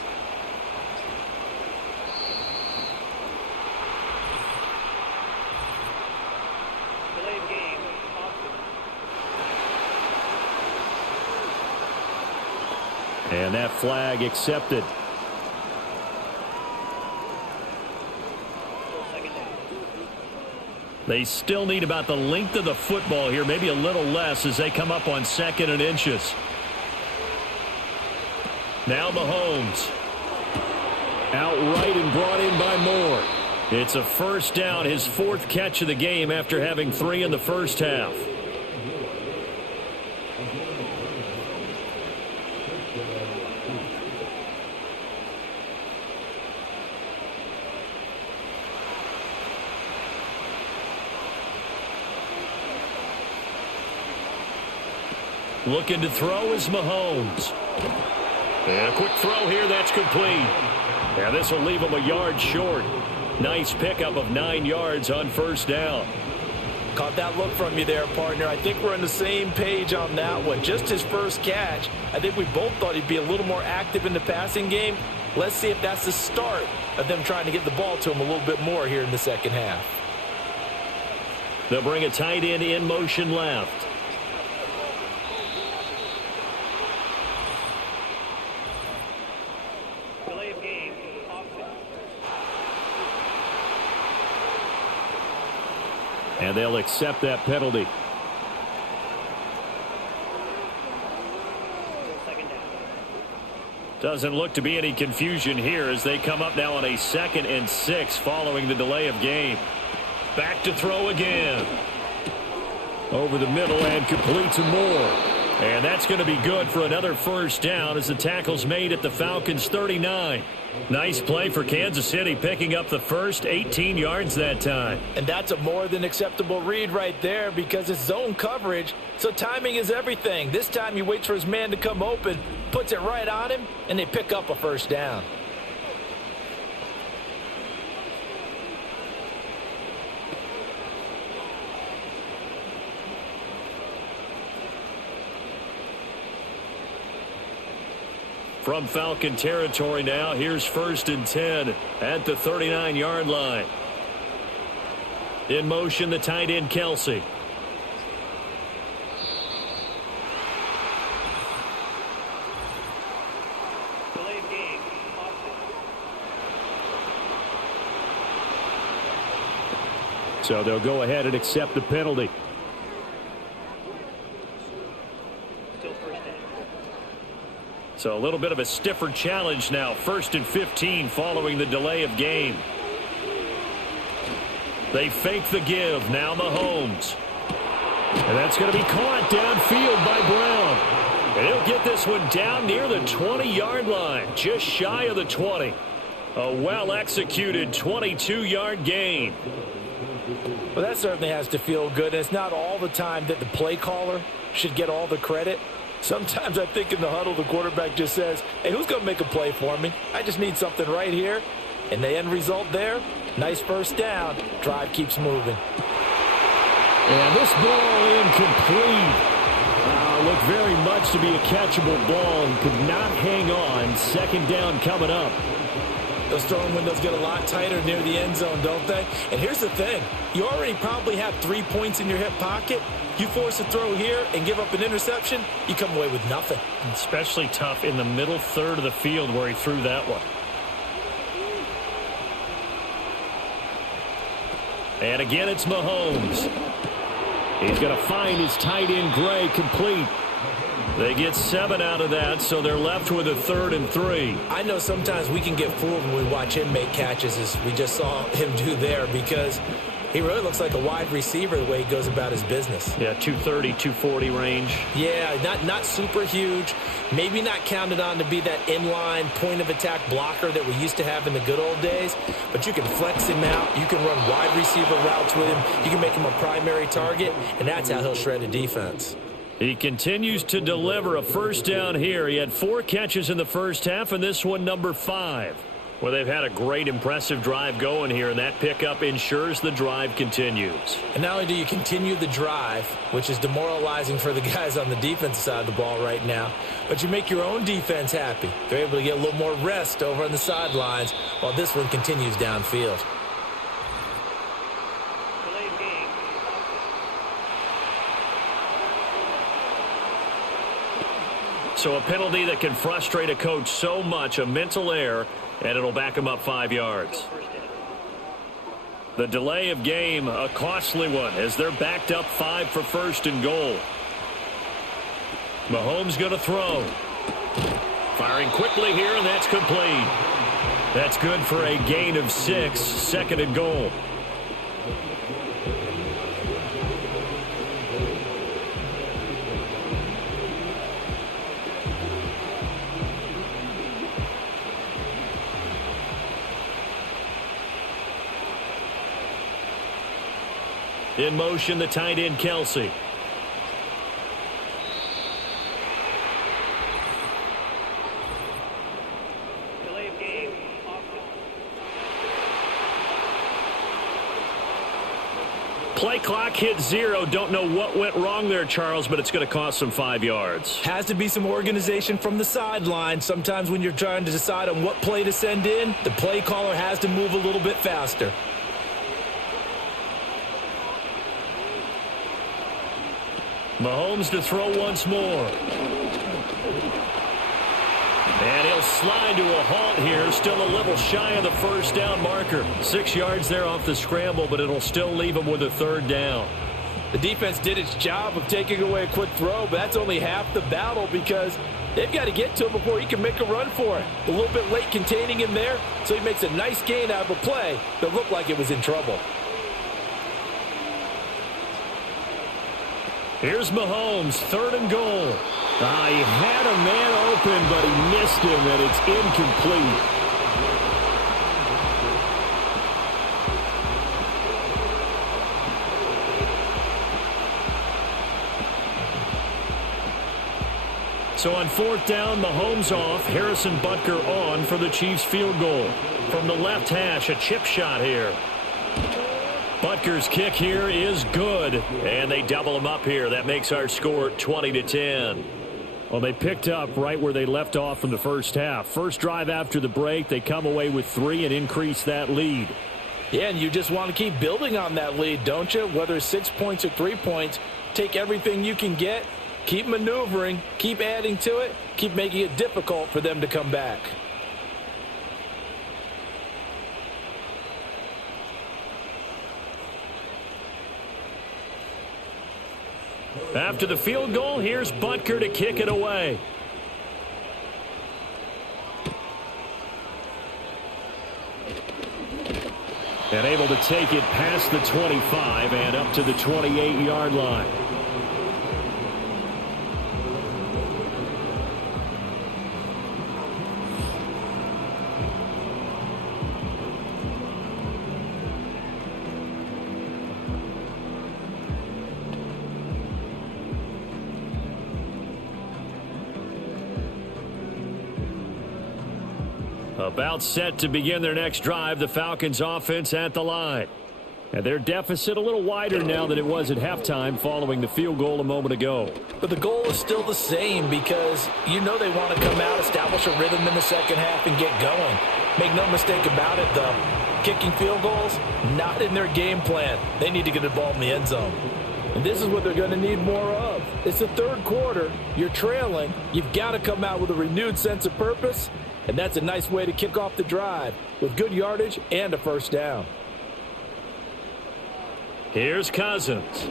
And that flag accepted. They still need about the length of the football here, maybe a little less as they come up on second and inches. Now Mahomes. Outright and brought in by Moore. It's a first down, his fourth catch of the game after having 3 in the first half. Looking to throw is Mahomes. And a quick throw here, that's complete. Now this will leave him a yard short. Nice pickup of 9 yards on first down. Caught that look from you there, partner. I think we're on the same page on that one. Just his first catch. I think we both thought he'd be a little more active in the passing game. Let's see if that's the start of them trying to get the ball to him a little bit more here in the second half. They'll bring a tight end in motion left. And they'll accept that penalty. Doesn't look to be any confusion here as they come up now on a 2nd and 6 following the delay of game. Back to throw again. Over the middle and complete to Moore. And that's going to be good for another first down as the tackle's made at the Falcons 39. Nice play for Kansas City, picking up the first 18 yards that time. And that's a more than acceptable read right there because it's zone coverage, so timing is everything. This time he waits for his man to come open, puts it right on him, and they pick up a first down. From Falcon territory now, here's 1st and 10 at the 39-yard line. In motion, the tight end, Kelsey. So they'll go ahead and accept the penalty. So a little bit of a stiffer challenge now. 1st and 15 following the delay of game. They fake the give. Now Mahomes. And that's going to be caught downfield by Brown. And he'll get this one down near the 20-yard line. Just shy of the 20. A well-executed 22-yard gain. Well, that certainly has to feel good. It's not all the time that the play caller should get all the credit. Sometimes I think in the huddle, the quarterback just says, hey, who's going to make a play for me? I just need something right here. And the end result there, Nice first down. Drive keeps moving. And this ball incomplete. Looked very much to be a catchable ball and could not hang on. Second down coming up. Those throwing windows get a lot tighter near the end zone, don't they? And here's the thing. You already probably have 3 points in your hip pocket. You force a throw here and give up an interception, you come away with nothing. Especially tough in the middle third of the field where he threw that one. And again, it's Mahomes. He's going to find his tight end, Gray, complete. They get 7 out of that, so they're left with a 3rd and 3. I know sometimes we can get fooled when we watch him make catches, as we just saw him do there, because he really looks like a wide receiver the way he goes about his business. Yeah, 230, 240 range. Yeah, not super huge. Maybe not counted on to be that inline point-of-attack blocker that we used to have in the good old days. But you can flex him out. You can run wide receiver routes with him. You can make him a primary target, and that's how he'll shred a defense. He continues to deliver a first down here. He had 4 catches in the first half, and this one number 5. Well, they've had a great, impressive drive going here, and that pickup ensures the drive continues. And not only do you continue the drive, which is demoralizing for the guys on the defensive side of the ball right now, but you make your own defense happy. They're able to get a little more rest over on the sidelines while this one continues downfield. So a penalty that can frustrate a coach so much, a mental error, and it'll back him up 5 yards. The delay of game, a costly one, as they're backed up 5 for 1st and goal. Mahomes going to throw. Firing quickly here, and that's complete. That's good for a gain of 6, 2nd and goal. In motion, the tight end, Kelsey. Delay of game. Play clock hit 0. Don't know what went wrong there, Charles, but it's going to cost them 5 yards. Has to be some organization from the sideline. Sometimes when you're trying to decide on what play to send in, the play caller has to move a little bit faster. Mahomes to throw once more. And he'll slide to a halt here. Still a little shy of the first down marker. 6 yards there off the scramble, but it'll still leave him with a 3rd down. The defense did its job of taking away a quick throw, but that's only half the battle because they've got to get to him before he can make a run for it. A little bit late containing him there, so he makes a nice gain out of a play that looked like it was in trouble. Here's Mahomes, 3rd and goal. He had a man open, but he missed him, and it's incomplete. So on 4th down, Mahomes off, Harrison Butker on for the Chiefs field goal. From the left hash, a chip shot here. Butker's kick here is good, and they double him up here. That makes our score 20-10. Well, they picked up right where they left off from the first half. First drive after the break, they come away with 3 and increase that lead. Yeah, and you just want to keep building on that lead, don't you? Whether it's 6 points or 3 points, take everything you can get, keep maneuvering, keep adding to it, keep making it difficult for them to come back. After the field goal, here's Butker to kick it away. And able to take it past the 25 and up to the 28-yard line. About set to begin their next drive, the Falcons offense at the line. And their deficit a little wider now than it was at halftime following the field goal a moment ago. But the goal is still the same because you know they want to come out, establish a rhythm in the second half, and get going. Make no mistake about it, though. Kicking field goals, not in their game plan. They need to get the ball in the end zone. And this is what they're going to need more of. It's the third quarter. You're trailing. You've got to come out with a renewed sense of purpose, and that's a nice way to kick off the drive with good yardage and a first down. Here's Cousins.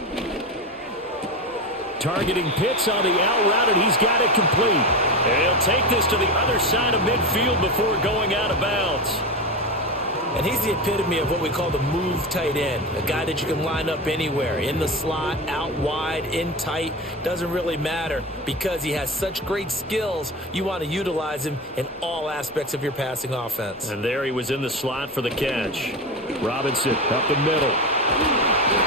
Targeting Pitts on the out route, and he's got it complete. And he'll take this to the other side of midfield before going out of bounds. And he's the epitome of what we call the move tight end, a guy that you can line up anywhere, in the slot, out wide, in tight, doesn't really matter because he has such great skills. You want to utilize him in all aspects of your passing offense. And there he was in the slot for the catch. Robinson up the middle.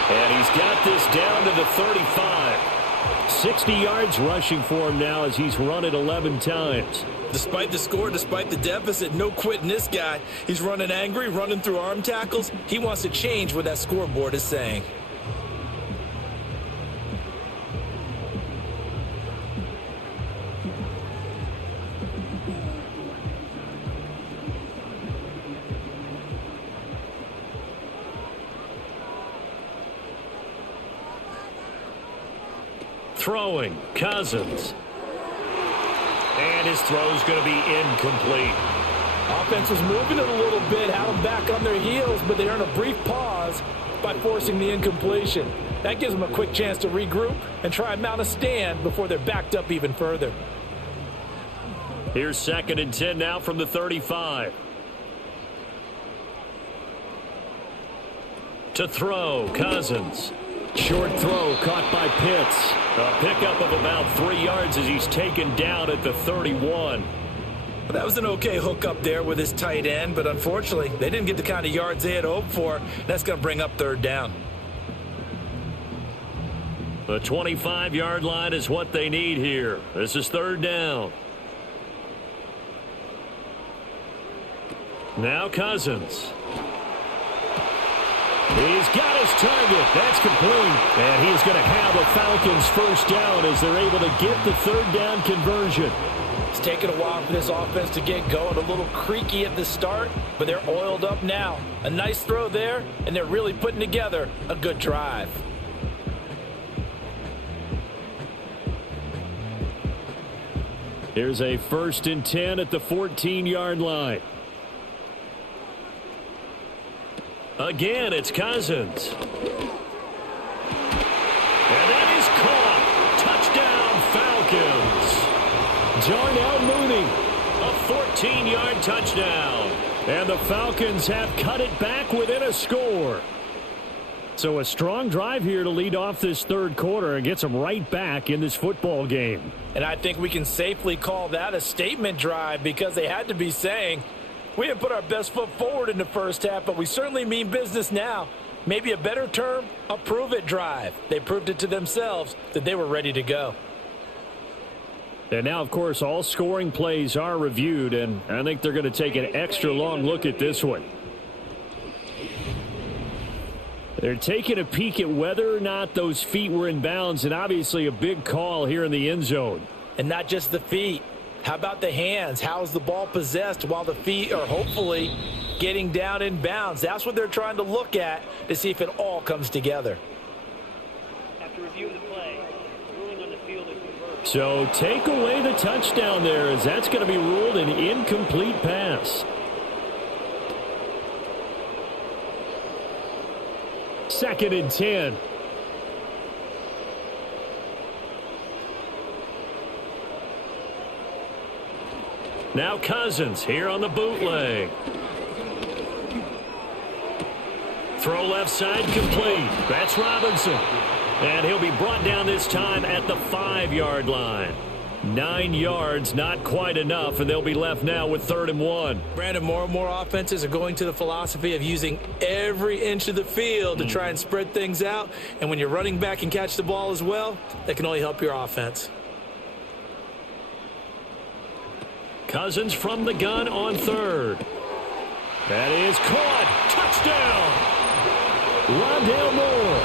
And he's got this down to the 35. 60 yards rushing for him now as he's run it 11 times. Despite the score, despite the deficit, no quitting this guy. He's running angry, running through arm tackles. He wants to change what that scoreboard is saying. Throwing, Cousins. And his throw's going to be incomplete. Offense was moving it a little bit, had them back on their heels, but they earn a brief pause by forcing the incompletion. That gives them a quick chance to regroup and try and mount a stand before they're backed up even further. Here's 2nd and 10 now from the 35. To throw, Cousins. Short throw caught by Pitts. A pickup of about 3 yards as he's taken down at the 31. Well, that was an okay hook up there with his tight end, but unfortunately, they didn't get the kind of yards they had hoped for. That's going to bring up 3rd down. The 25-yard line is what they need here. This is 3rd down. Now Cousins. He's got his target. That's complete. And he's going to have a Falcons first down as they're able to get the 3rd down conversion. It's taken a while for this offense to get going. A little creaky at the start, but they're oiled up now. A nice throw there, and they're really putting together a good drive. Here's a 1st and 10 at the 14-yard line. Again, it's Cousins. And that is caught. Touchdown, Falcons. Darnell Mooney, a 14-yard touchdown. And the Falcons have cut it back within a score. So a strong drive here to lead off this 3rd quarter and gets them right back in this football game. And I think we can safely call that a statement drive because they had to be saying, we didn't put our best foot forward in the first half, but we certainly mean business now. Maybe a better term, a prove-it drive. They proved it to themselves that they were ready to go. And now, of course, all scoring plays are reviewed, and I think they're going to take an extra long look at this one. They're taking a peek at whether or not those feet were in bounds, and obviously a big call here in the end zone. And not just the feet. How about the hands? How is the ball possessed while the feet are hopefully getting down in bounds? That's what they're trying to look at to see if it all comes together. After review of the play, ruling on the field is reversed. So take away the touchdown there as that's going to be ruled an incomplete pass. 2nd and 10. Now Cousins here on the bootleg. Throw left side complete. That's Robinson. And he'll be brought down this time at the 5-yard line. 9 yards, not quite enough, and they'll be left now with 3rd and 1. Brandon, more and more offenses are going to the philosophy of using every inch of the field to try and spread things out. And when you're running back and catch the ball as well, that can only help your offense. Cousins from the gun on third. That is caught. Touchdown. Rondale Moore.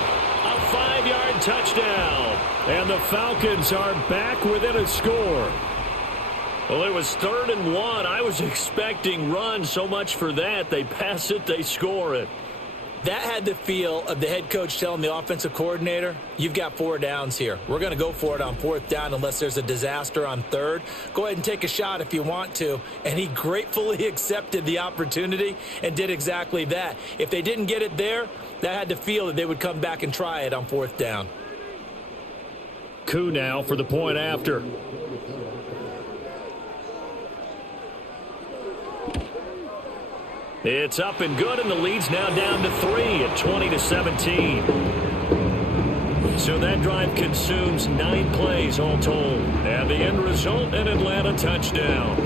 A 5-yard touchdown. And the Falcons are back within a score. Well, it was 3rd and 1. I was expecting run, so much for that. They pass it, they score it. That had the feel of the head coach telling the offensive coordinator, you've got 4 downs here. We're going to go for it on 4th down unless there's a disaster on 3rd. Go ahead and take a shot if you want to. And he gratefully accepted the opportunity and did exactly that. If they didn't get it there, that had the feel that they would come back and try it on 4th down. Koo now for the point after. It's up and good, and the lead's now down to 3 at 20-17. So that drive consumes 9 plays all told. And the end result, an Atlanta touchdown.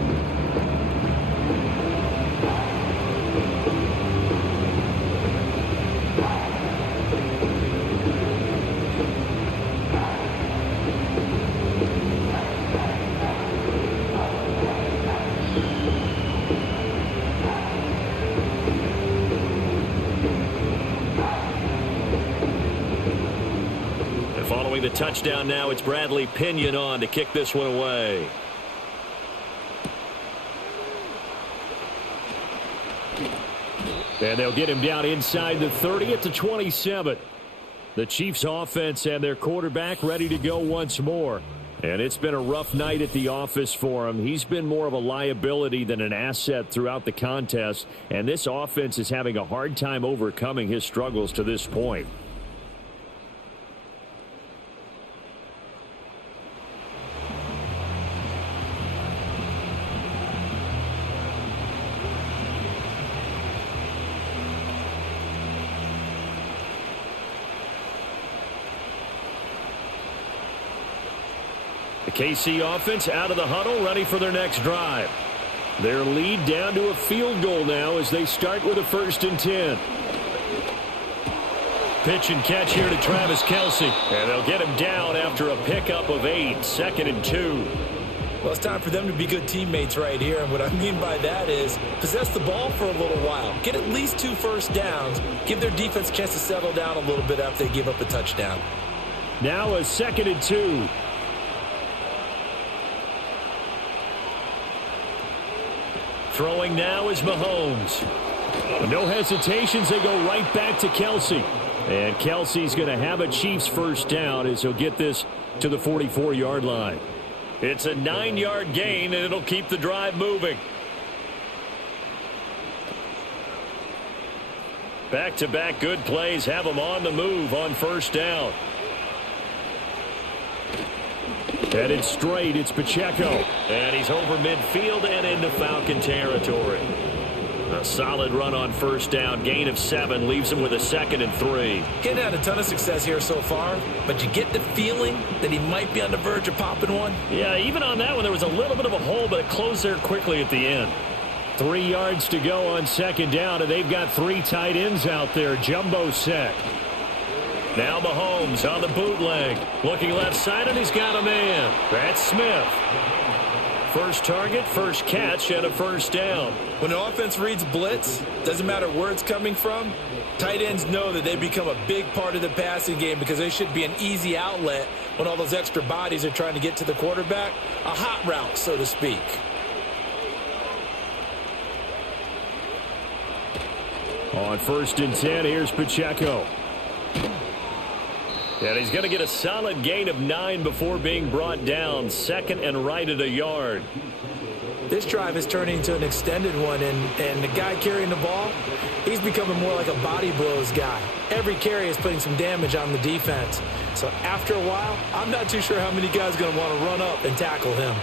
The touchdown now, it's Bradley Pinion on to kick this one away. And they'll get him down inside the 30 at the 27. The Chiefs offense and their quarterback ready to go once more. And it's been a rough night at the office for him. He's been more of a liability than an asset throughout the contest. And this offense is having a hard time overcoming his struggles to this point. KC offense out of the huddle, ready for their next drive. Their lead down to a field goal now as they start with a 1st and 10. Pitch and catch here to Travis Kelce. And they'll get him down after a pickup of 8, 2nd and 2. Well, it's time for them to be good teammates right here. And what I mean by that is possess the ball for a little while. Get at least 2 first downs. Give their defense a chance to settle down a little bit after they give up a touchdown. Now a 2nd and 2. Throwing now is Mahomes. No hesitations. They go right back to Kelce. And Kelce's going to have a Chiefs first down as he'll get this to the 44-yard line. It's a 9-yard gain, and it'll keep the drive moving. Back-to-back good plays have them on the move on 1st down. Headed straight, it's Pacheco. And he's over midfield and into Falcon territory. A solid run on 1st down. Gain of 7 leaves him with a 2nd and 3. Getting had a ton of success here so far, but you get the feeling that he might be on the verge of popping one. Yeah, even on that one, there was a little bit of a hole, but it closed there quickly at the end. 3 yards to go on 2nd down, and they've got 3 tight ends out there. Jumbo set. Now Mahomes on the bootleg. Looking left side, and he's got a man. That's Smith. First target, first catch, and a 1st down. When an offense reads blitz, doesn't matter where it's coming from, tight ends know that they become a big part of the passing game because they should be an easy outlet when all those extra bodies are trying to get to the quarterback. A hot route, so to speak. On 1st and 10, here's Pacheco. And he's going to get a solid gain of 9 before being brought down. 2nd and right at a yard. This drive is turning into an extended one, and the guy carrying the ball, he's becoming more like a body blows guy. Every carry is putting some damage on the defense. So after a while, I'm not too sure how many guys are going to want to run up and tackle him.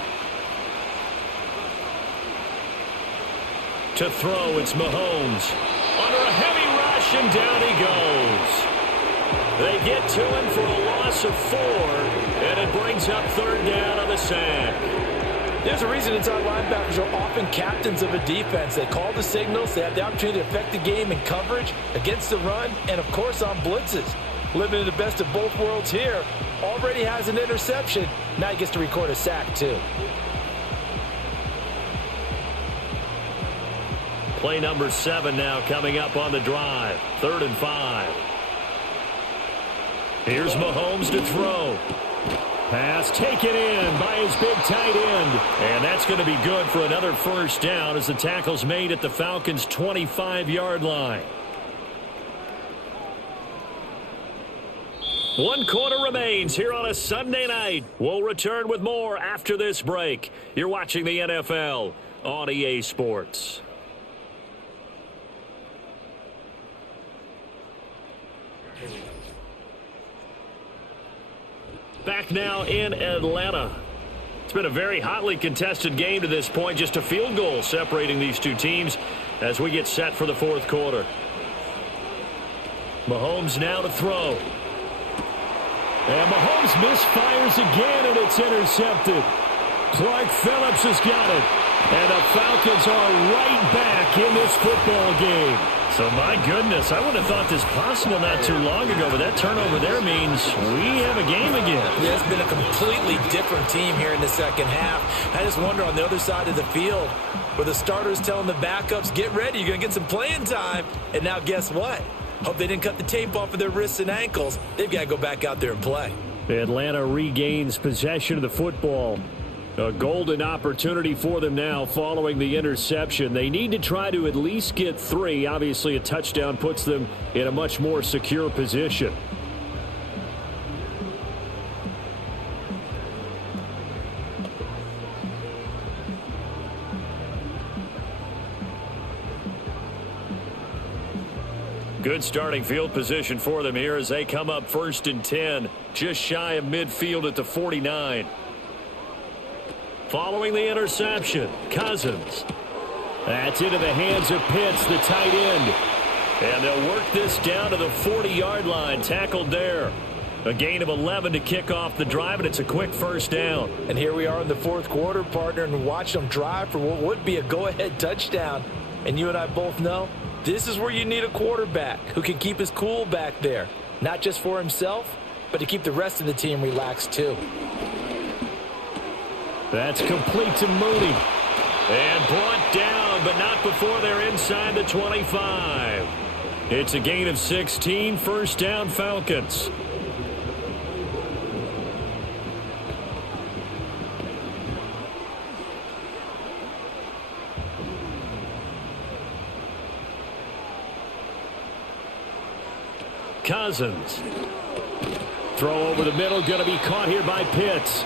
To throw, it's Mahomes. Under a heavy rush, and down he goes. They get to him for a loss of 4, and it brings up 3rd down on the sack. There's a reason inside linebackers are often captains of a defense. They call the signals. They have the opportunity to affect the game in coverage, against the run, and, of course, on blitzes. Living in the best of both worlds here. Already has an interception. Now he gets to record a sack, too. Play number 7 now coming up on the drive. 3rd and 5. Here's Mahomes to throw. Pass taken in by his big tight end. And that's going to be good for another first down as the tackle's made at the Falcons' 25-yard line. 1 quarter remains here on a Sunday night. We'll return with more after this break. You're watching the NFL on EA Sports. Back now in Atlanta. It's been a very hotly contested game to this point. Just a field goal separating these two teams as we get set for the 4th quarter. Mahomes now to throw. And Mahomes misfires again, and it's intercepted. Clark Phillips has got it. And the Falcons are right back in this football game. So, my goodness, I wouldn't have thought this possible not too long ago, but that turnover there means we have a game again. Yeah, it's been a completely different team here in the second half. I just wonder on the other side of the field where the starters telling the backups, get ready, you're going to get some playing time. And now guess what? Hope they didn't cut the tape off of their wrists and ankles. They've got to go back out there and play. Atlanta regains possession of the football. A golden opportunity for them now following the interception. They need to try to at least get 3. Obviously, a touchdown puts them in a much more secure position. Good starting field position for them here as they come up 1st and 10, just shy of midfield at the 49. Following the interception, Cousins. That's into the hands of Pitts, the tight end. And they'll work this down to the 40-yard line, tackled there. A gain of 11 to kick off the drive, and it's a quick first down. And here we are in the 4th quarter, partner, and watch them drive for what would be a go-ahead touchdown. And you and I both know this is where you need a quarterback who can keep his cool back there. Not just for himself, but to keep the rest of the team relaxed too. That's complete to Mooney. And brought down, but not before they're inside the 25. It's a gain of 16, first down Falcons. Cousins. Throw over the middle, going to be caught here by Pitts.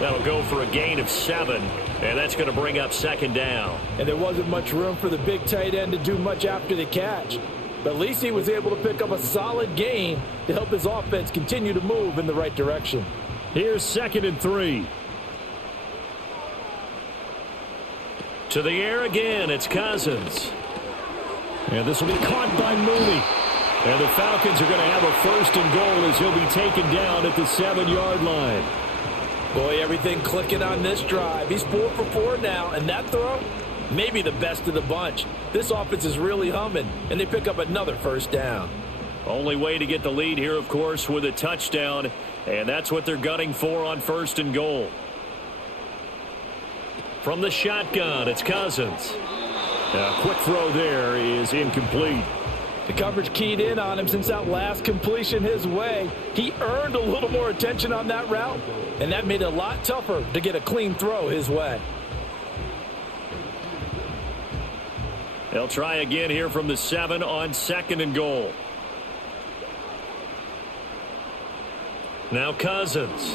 That'll go for a gain of 7, and that's going to bring up 2nd down. And there wasn't much room for the big tight end to do much after the catch. But at least he was able to pick up a solid gain to help his offense continue to move in the right direction. Here's 2nd and 3. To the air again, it's Cousins. And this will be caught by Mooney. And the Falcons are going to have a 1st and goal as he'll be taken down at the 7-yard line. Boy, everything clicking on this drive. He's 4 for 4 now, and that throw, maybe the best of the bunch. This offense is really humming, and they pick up another first down. Only way to get the lead here, of course, with a touchdown, and that's what they're gunning for on 1st and goal. From the shotgun, it's Cousins. A quick throw there is incomplete. The coverage keyed in on him since that last completion his way. He earned a little more attention on that route, and that made it a lot tougher to get a clean throw his way. They'll try again here from the 7 on 2nd and goal. Now Cousins.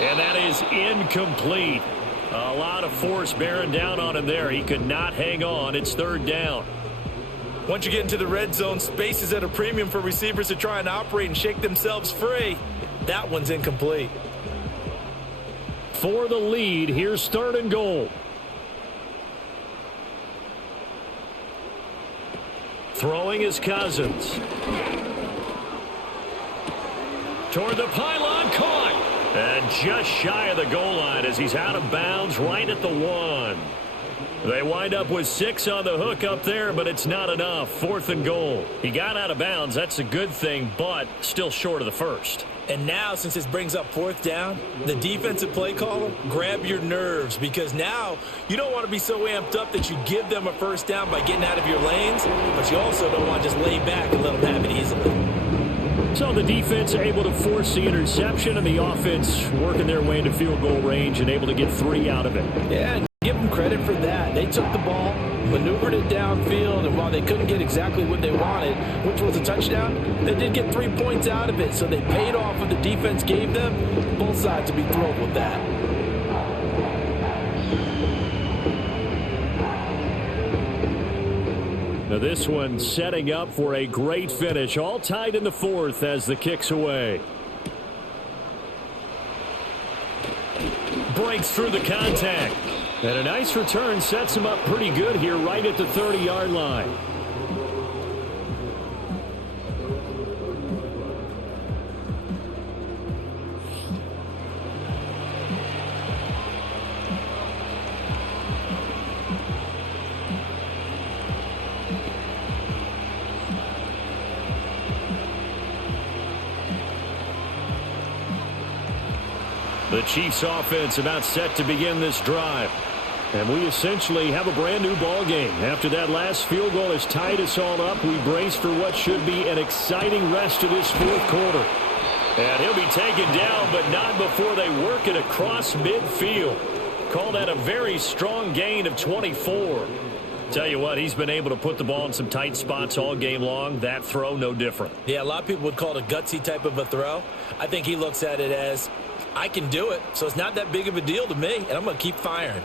And that is incomplete. A lot of force bearing down on him there. He could not hang on. It's 3rd down. Once you get into the red zone, space is at a premium for receivers to try and operate and shake themselves free. That one's incomplete. For the lead, here's 3rd and goal. Throwing is Cousins. Toward the pylon, caught. And just shy of the goal line as he's out of bounds right at the 1. They wind up with 6 on the hook up there, but it's not enough. 4th and goal. He got out of bounds. That's a good thing, but still short of the 1st. And now, since this brings up fourth down, the defensive play caller, grab your nerves, because now you don't want to be so amped up that you give them a first down by getting out of your lanes, but you also don't want to just lay back and let them have it easily. So the defense able to force the interception, and the offense working their way into field goal range and able to get 3 out of it. Yeah, and give them credit for that. They took the ball, maneuvered it downfield, and while they couldn't get exactly what they wanted, which was a touchdown, they did get 3 points out of it, so they paid off what the defense gave them. Both sides will be thrilled with that. Now this one setting up for a great finish, all tied in the fourth as the kick's away. Breaks through the contact. And a nice return sets him up pretty good here right at the 30-yard line. The Chiefs offense about set to begin this drive. And we essentially have a brand new ball game. After that last field goal has tied us all up, we brace for what should be an exciting rest of this fourth quarter. And he'll be taken down, but not before they work it across midfield. Call that a very strong gain of 24. Tell you what, he's been able to put the ball in some tight spots all game long. That throw, no different. Yeah, a lot of people would call it a gutsy type of a throw. I think he looks at it as, I can do it, so it's not that big of a deal to me, and I'm going to keep firing.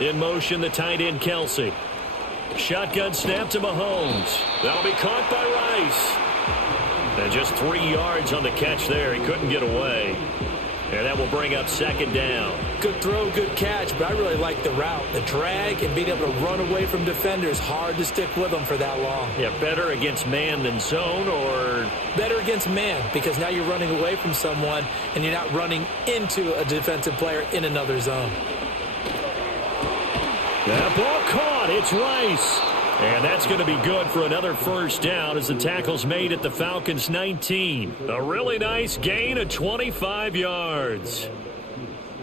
In motion, the tight end, Kelsey. Shotgun snap to Mahomes. That'll be caught by Rice. And just 3 yards on the catch there. He couldn't get away. And that will bring up second down. Good throw, good catch, but I really like the route. The drag and being able to run away from defenders. Hard to stick with them for that long. Yeah, better against man than zone, or? Better against man, because now you're running away from someone and you're not running into a defensive player in another zone. That ball caught. It's Rice. And that's going to be good for another first down as the tackle's made at the Falcons' 19. A really nice gain of 25 yards.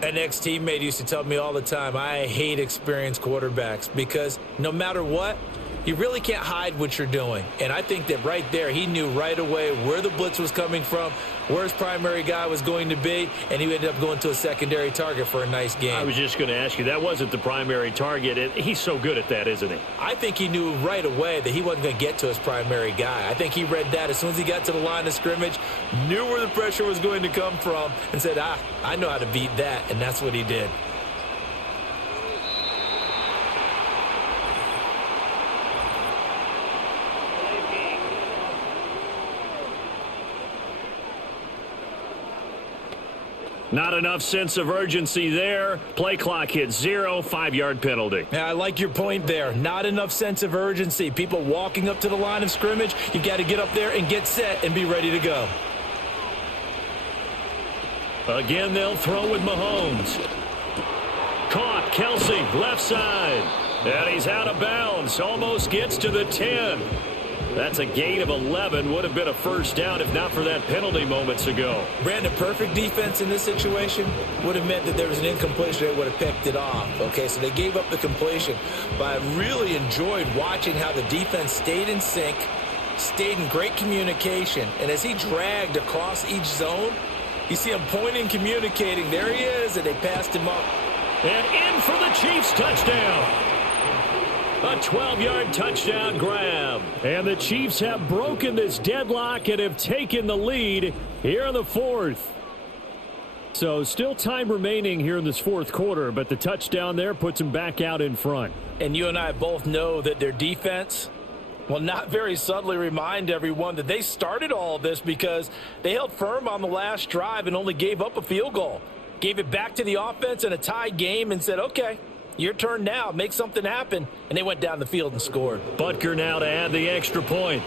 An ex-teammate used to tell me all the time, I hate experienced quarterbacks because no matter what, you really can't hide what you're doing. And I think that right there, he knew right away where the blitz was coming from, where his primary guy was going to be, and he ended up going to a secondary target for a nice game. I was just going to ask you, that wasn't the primary target. He's so good at that, isn't he? I think he knew right away that he wasn't going to get to his primary guy. I think he read that as soon as he got to the line of scrimmage, knew where the pressure was going to come from, and said, I know how to beat that, and that's what he did. Not enough sense of urgency there. Play clock hits 0, 5-yard penalty. Yeah, I like your point there. Not enough sense of urgency. People walking up to the line of scrimmage, you got to get up there and get set and be ready to go. Again, they'll throw with Mahomes. Caught, Kelsey, left side. And he's out of bounds. Almost gets to the 10. That's a gain of 11. Would have been a first down if not for that penalty moments ago. Brandon, perfect defense in this situation would have meant that there was an incompletion. They would have picked it off. Okay, so they gave up the completion. But I really enjoyed watching how the defense stayed in sync, stayed in great communication. And as he dragged across each zone, you see him pointing, communicating. There he is, and they passed him up. And in for the Chiefs touchdown. A 12-yard touchdown grab. And the Chiefs have broken this deadlock and have taken the lead here in the fourth. So still time remaining here in this fourth quarter, but the touchdown there puts them back out in front. And you and I both know that their defense will not very subtly remind everyone that they started all of this because they held firm on the last drive and only gave up a field goal. Gave it back to the offense in a tied game and said, okay, your turn now. Make something happen. And they went down the field and scored. Butker now to add the extra point.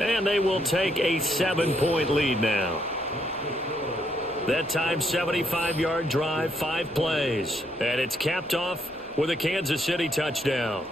And they will take a 7-point lead now. That time, 75-yard drive, 5 plays. And it's capped off with a Kansas City touchdown.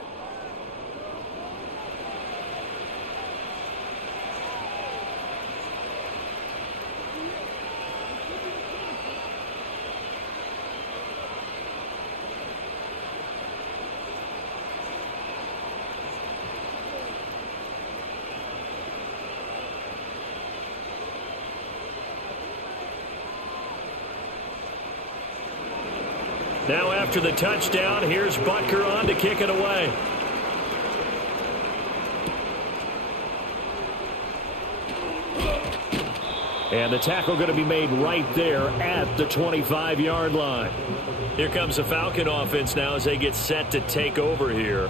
Now after the touchdown, here's Butker on to kick it away. And the tackle going to be made right there at the 25-yard line. Here comes the Falcon offense now as they get set to take over here.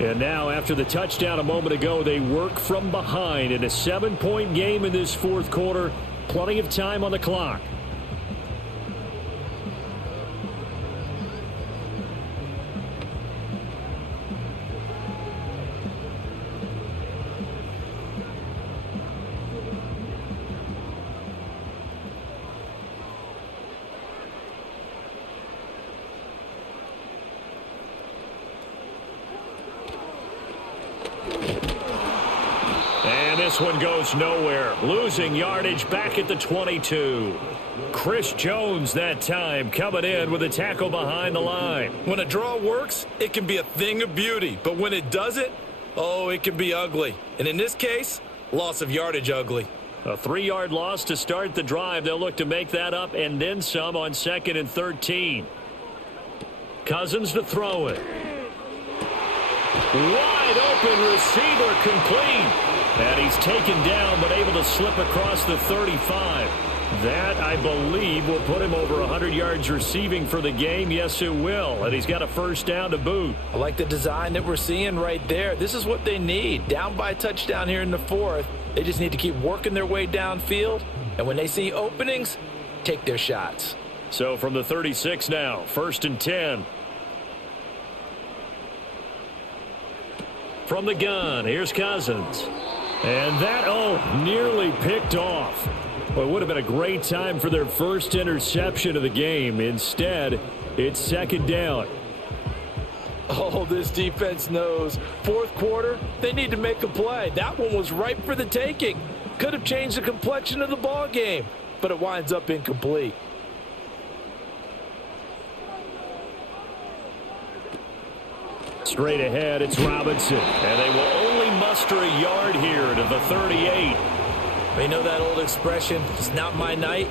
And now after the touchdown a moment ago, they work from behind in a 7-point game in this fourth quarter. Plenty of time on the clock. This one goes nowhere. Losing yardage back at the 22. Chris Jones that time coming in with a tackle behind the line. When a draw works, it can be a thing of beauty. But when it doesn't, oh, it can be ugly. And in this case, loss of yardage ugly. A 3-yard loss to start the drive. They'll look to make that up and then some on 2nd and 13. Cousins to throw it. Wide open receiver complete. And he's taken down but able to slip across the 35. That, I believe, will put him over 100 yards receiving for the game. Yes, it will. And he's got a first down to boot. I like the design that we're seeing right there. This is what they need. Down by a touchdown here in the 4th. They just need to keep working their way downfield. And when they see openings, take their shots. So from the 36 now, 1st and 10. From the gun, here's Cousins. And that, nearly picked off. Well, it would have been a great time for their first interception of the game. Instead, it's 2nd down. Oh, this defense knows. 4th quarter, they need to make a play. That one was ripe for the taking. Could have changed the complexion of the ball game, but it winds up incomplete. Straight ahead, it's Robinson. And they will only muster a yard here to the 38. You know that old expression, it's not my night?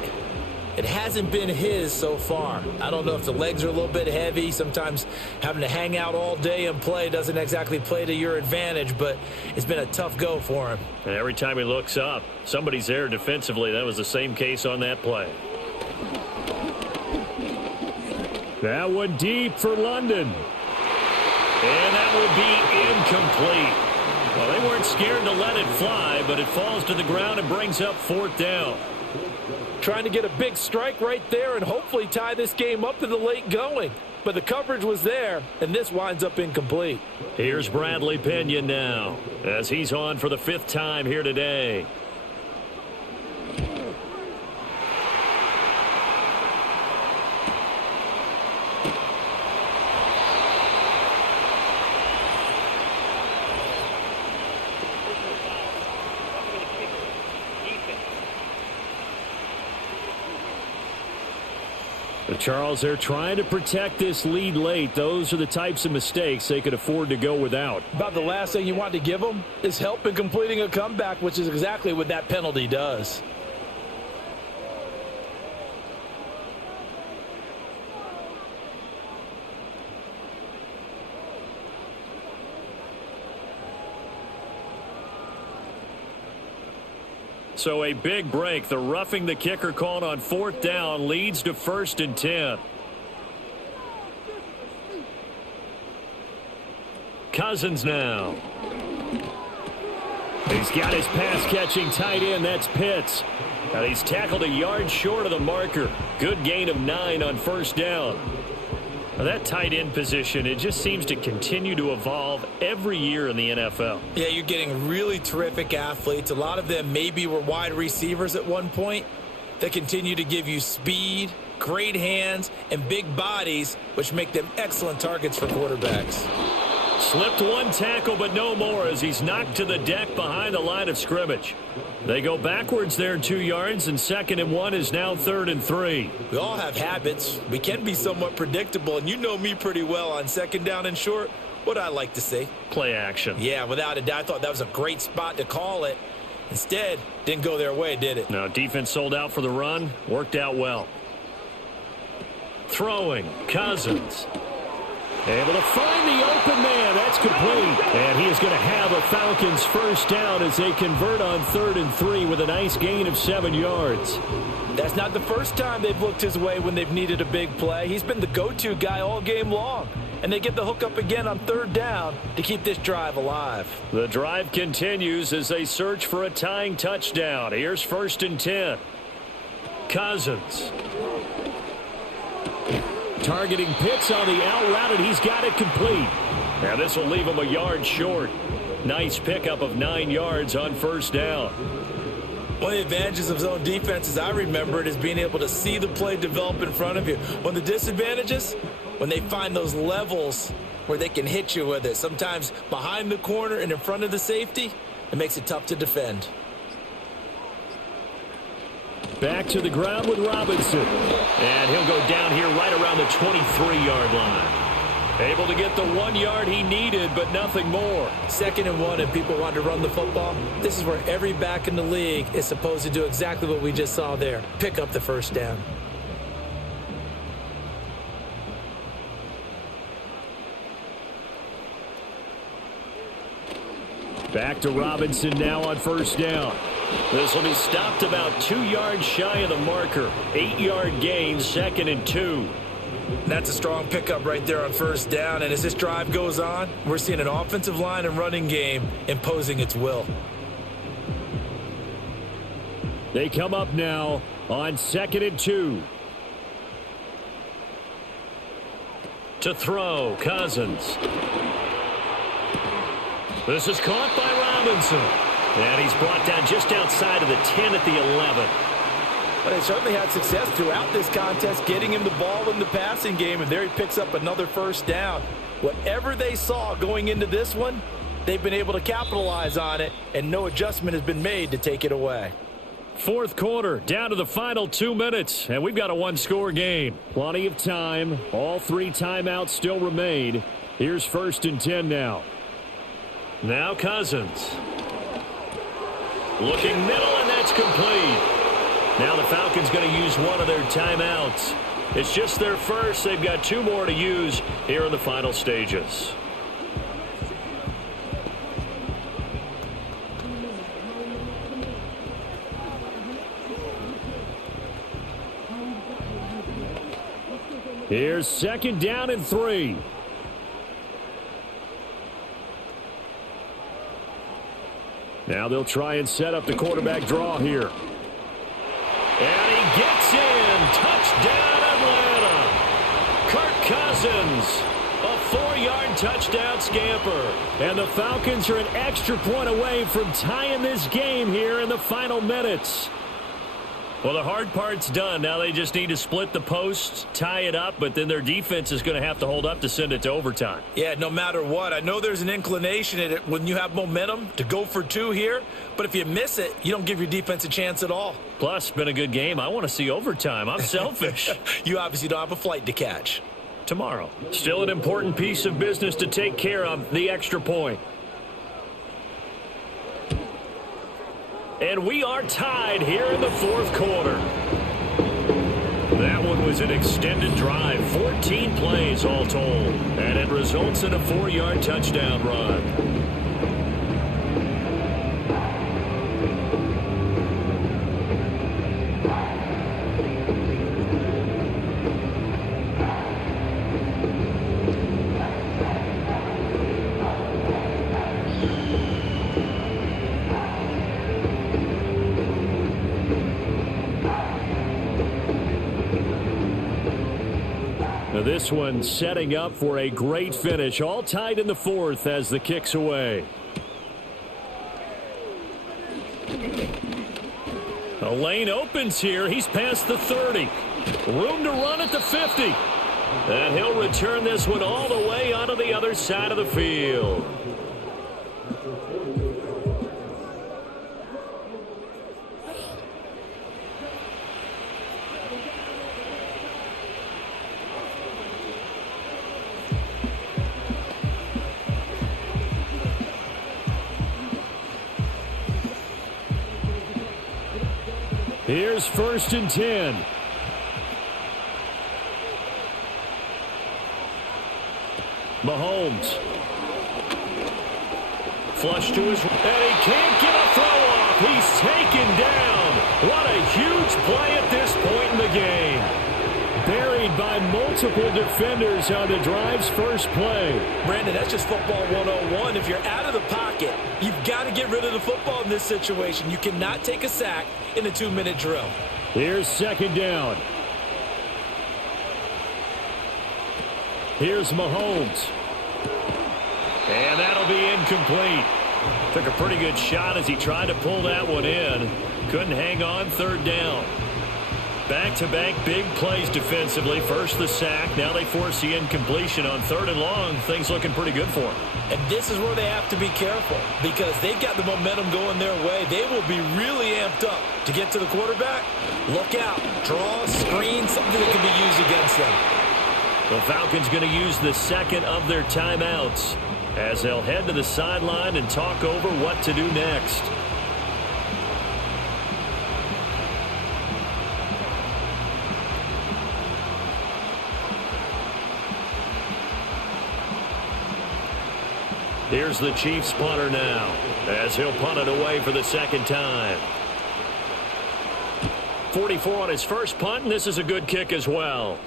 It hasn't been his so far. I don't know if the legs are a little bit heavy. Sometimes having to hang out all day and play doesn't exactly play to your advantage, but it's been a tough go for him. And every time he looks up, somebody's there defensively. That was the same case on that play. That one deep for London. And that will be incomplete. Well, they weren't scared to let it fly, but it falls to the ground and brings up 4th down. Trying to get a big strike right there and hopefully tie this game up in the late going. But the coverage was there, and this winds up incomplete. Here's Bradley Pinion now, as he's on for the 5th time here today. Charles, they're trying to protect this lead late. Those are the types of mistakes they could afford to go without. About the last thing you want to give them is help in completing a comeback, which is exactly what that penalty does. So a big break. The roughing the kicker called on 4th down leads to 1st and 10. Cousins now. He's got his pass-catching tight end. That's Pitts. And he's tackled a yard short of the marker. Good gain of 9 on 1st down. Now, that tight end position, it just seems to continue to evolve every year in the NFL. Yeah, you're getting really terrific athletes. A lot of them maybe were wide receivers at one point. They continue to give you speed, great hands, and big bodies, which make them excellent targets for quarterbacks. Slipped one tackle, but no more as he's knocked to the deck behind the line of scrimmage. They go backwards there 2 yards, and 2nd and 1 is now 3rd and 3. We all have habits. We can be somewhat predictable, and you know me pretty well on 2nd down and short. What I like to see. Play action. Yeah, without a doubt. I thought that was a great spot to call it. Instead, didn't go their way, did it? No, defense sold out for the run. Worked out well. Throwing, Cousins. Able to find the open man. That's complete. And he is going to have a Falcons first down as they convert on 3rd and 3 with a nice gain of 7 yards. That's not the first time they've looked his way when they've needed a big play. He's been the go-to guy all game long. And they get the hook up again on 3rd down to keep this drive alive. The drive continues as they search for a tying touchdown. Here's 1st and 10. Cousins. Targeting Pitts on the out route, and he's got it complete. Now this will leave him a yard short. Nice pickup of 9 yards on 1st down. One of the advantages of zone defense, as I remember it, is being able to see the play develop in front of you. One of the disadvantages, when they find those levels where they can hit you with it, sometimes behind the corner and in front of the safety, it makes it tough to defend. Back to the ground with Robinson. And he'll go down here right around the 23-yard line. Able to get the 1 yard he needed, but nothing more. 2nd and 1, and people want to run the football. This is where every back in the league is supposed to do exactly what we just saw there. Pick up the first down. Back to Robinson now on 1st down. This will be stopped about 2 yards shy of the marker. 8-yard gain, 2nd and 2. That's a strong pickup right there on 1st down. And as this drive goes on, we're seeing an offensive line and running game imposing its will. They come up now on 2nd and 2. To throw, Cousins. This is caught by Robinson. And he's brought down just outside of the 10 at the 11. But they certainly had success throughout this contest, getting him the ball in the passing game, and there he picks up another 1st down. Whatever they saw going into this one, they've been able to capitalize on it, and no adjustment has been made to take it away. 4th quarter, down to the final 2 minutes, and we've got a 1-score game. Plenty of time. All 3 timeouts still remain. Here's 1st and 10 now. Now Cousins. Looking middle, and that's complete. Now the Falcons going to use one of their timeouts. It's just their first. They've got 2 more to use here in the final stages. Here's 2nd down and 3. Now they'll try and set up the quarterback draw here. And he gets in. Touchdown, Atlanta. Kirk Cousins, a 4-yard touchdown scamper. And the Falcons are an extra point away from tying this game here in the final minutes. Well, the hard part's done. Now they just need to split the posts, tie it up, but then their defense is going to have to hold up to send it to overtime. Yeah, no matter what. I know there's an inclination in it when you have momentum to go for 2 here, but if you miss it, you don't give your defense a chance at all. Plus, been a good game. I want to see overtime. I'm selfish. You obviously don't have a flight to catch. Tomorrow. Still an important piece of business to take care of, the extra point. And we are tied here in the 4th quarter. That one was an extended drive, 14 plays all told, and it results in a 4-yard touchdown run. This one setting up for a great finish. All tied in the fourth as the kick's away. The lane opens here. He's past the 30. Room to run at the 50. And he'll return this one all the way onto the other side of the field. Here's 1st and 10. Mahomes. Flush to his... And he can't get a throw off. He's taken down. What a huge play at this point in the game. Buried by multiple defenders on the drive's first play. Brandon, that's just football 101. If you're out of the pocket, you've got to get rid of the football in this situation. You cannot take a sack in a 2-minute drill. Here's 2nd down. Here's Mahomes. And that'll be incomplete. Took a pretty good shot as he tried to pull that one in. Couldn't hang on. 3rd down. Back-to-back big plays defensively. First the sack. Now they force the incompletion on 3rd and long. Things looking pretty good for them. And this is where they have to be careful because they've got the momentum going their way. They will be really amped up to get to the quarterback. Look out. Draw, screen, something that can be used against them. The Falcons going to use the 2nd of their timeouts as they'll head to the sideline and talk over what to do next. Here's the Chiefs punter now as he'll punt it away for the 2nd time. 44 on his first punt, and this is a good kick as well.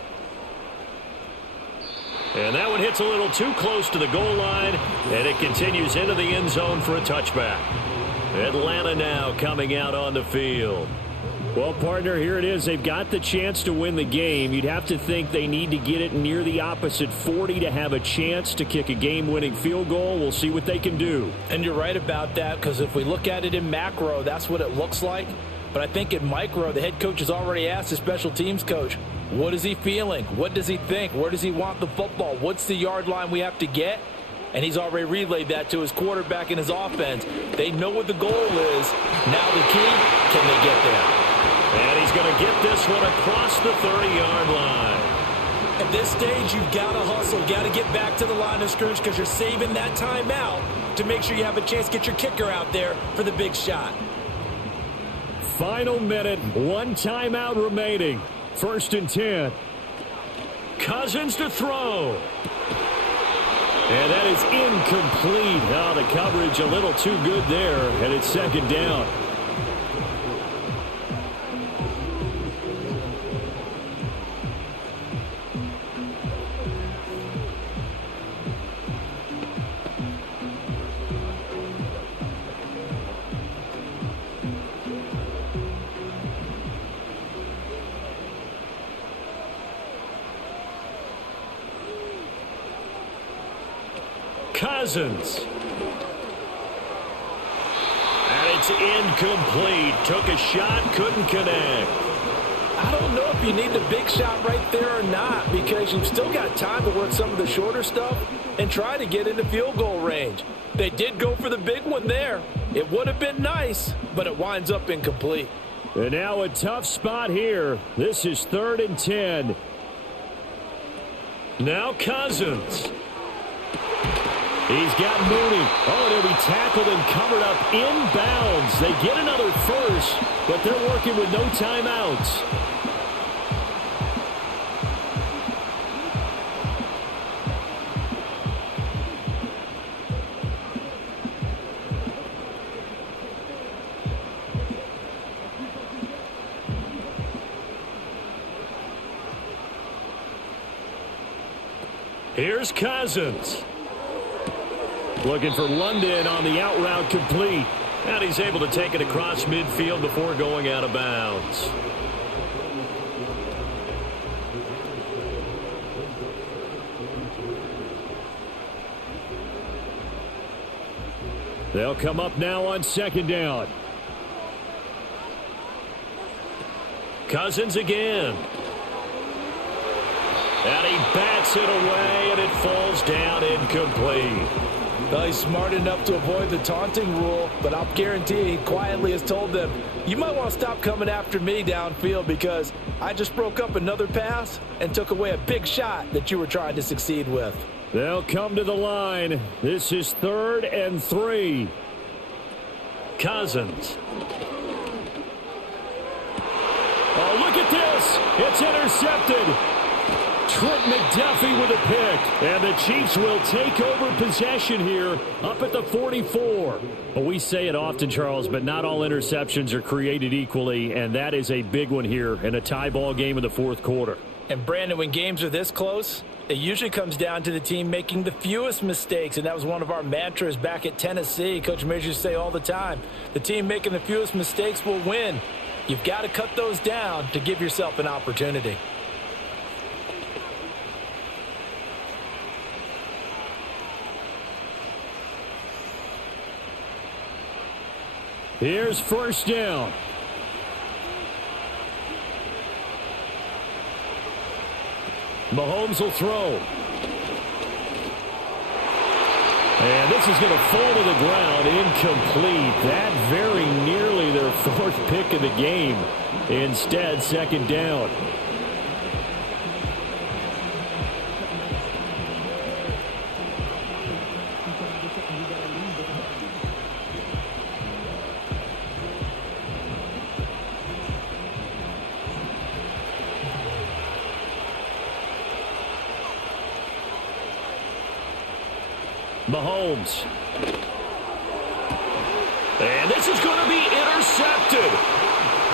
And that one hits a little too close to the goal line, and it continues into the end zone for a touchback. Atlanta now coming out on the field. Well, partner, here it is. They've got the chance to win the game. You'd have to think they need to get it near the opposite 40 to have a chance to kick a game-winning field goal. We'll see what they can do. And you're right about that because if we look at it in macro, that's what it looks like. But I think in micro, the head coach has already asked the special teams coach, what is he feeling? What does he think? Where does he want the football? What's the yard line we have to get? And he's already relayed that to his quarterback and his offense. They know what the goal is. Now the key, can they get there? And he's going to get this one across the 30-yard line. At this stage, you've got to hustle. Got to get back to the line of scrimmage because you're saving that timeout to make sure you have a chance to get your kicker out there for the big shot. Final minute, 1 timeout remaining. 1st and 10. Cousins to throw. And that is incomplete. Now the coverage a little too good there, and it's 2nd down. Cousins. And it's incomplete. Took a shot, couldn't connect. I don't know if you need the big shot right there or not because you've still got time to work some of the shorter stuff and try to get into field goal range. They did go for the big one there. It would have been nice, but it winds up incomplete. And now a tough spot here. This is 3rd and 10. Now Cousins. He's got Mooney. Oh, and he'll be tackled and covered up inbounds. They get another first, but they're working with no timeouts. Here's Cousins. Looking for London on the out route complete. And he's able to take it across midfield before going out of bounds. They'll come up now on second down. Cousins again. And he bats it away, and it falls down incomplete. Well, he's smart enough to avoid the taunting rule, but I'll guarantee he quietly has told them, you might want to stop coming after me downfield because I just broke up another pass and took away a big shot that you were trying to succeed with. They'll come to the line. This is 3rd and 3. Cousins. Oh, look at this. It's intercepted. Trent McDuffie with a pick. And the Chiefs will take over possession here up at the 44. Well, we say it often, Charles, but not all interceptions are created equally, and that is a big one here in a tie ball game in the 4th quarter. And, Brandon, when games are this close, it usually comes down to the team making the fewest mistakes, and that was one of our mantras back at Tennessee. Coach Mears used to say all the time, the team making the fewest mistakes will win. You've got to cut those down to give yourself an opportunity. Here's 1st down. Mahomes will throw. And this is going to fall to the ground, incomplete. That very nearly their 4th pick of the game. Instead, 2nd down. Mahomes. And this is going to be intercepted.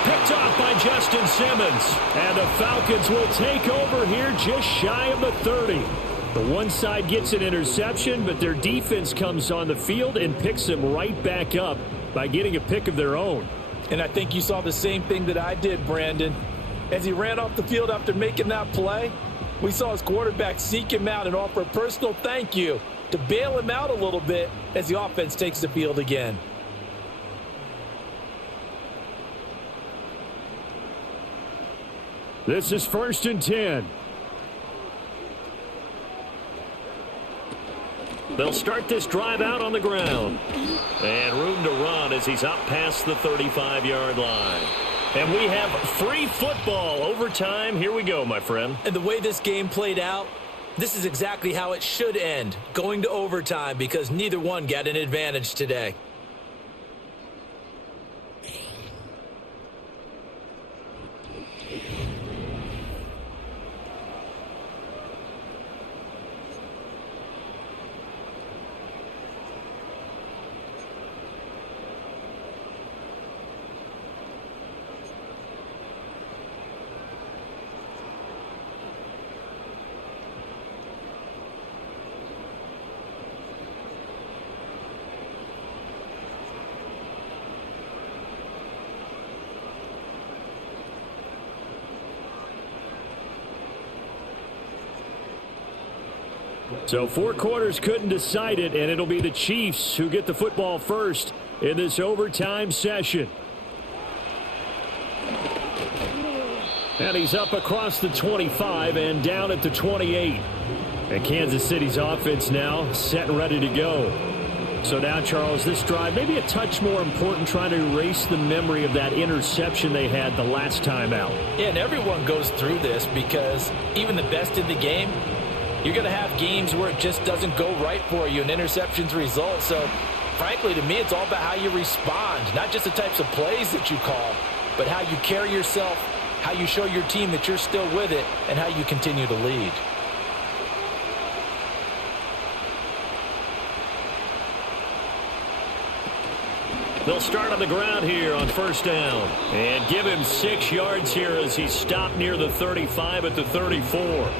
Picked off by Justin Simmons. And the Falcons will take over here just shy of the 30. The one side gets an interception, but their defense comes on the field and picks them right back up by getting a pick of their own. And I think you saw the same thing that I did, Brandon. As he ran off the field after making that play, we saw his quarterback seek him out and offer a personal thank you to bail him out a little bit as the offense takes the field again. This is 1st and 10. They'll start this drive out on the ground. And room to run as he's up past the 35-yard line. And we have free football overtime. Here we go, my friend. And the way this game played out, this is exactly how it should end, going to overtime, because neither one got an advantage today. So 4 quarters couldn't decide it, and it'll be the Chiefs who get the football first in this overtime session. And he's up across the 25 and down at the 28. And Kansas City's offense now set and ready to go. So now, Charles, this drive maybe a touch more important, trying to erase the memory of that interception they had the last time out. Yeah, and everyone goes through this because even the best in the game, you're going to have games where it just doesn't go right for you, and interceptions result. So, frankly, to me, it's all about how you respond, not just the types of plays that you call, but how you carry yourself, how you show your team that you're still with it, and how you continue to lead. They'll start on the ground here on 1st down and give him 6 yards here as he's stopped near the 35 at the 34.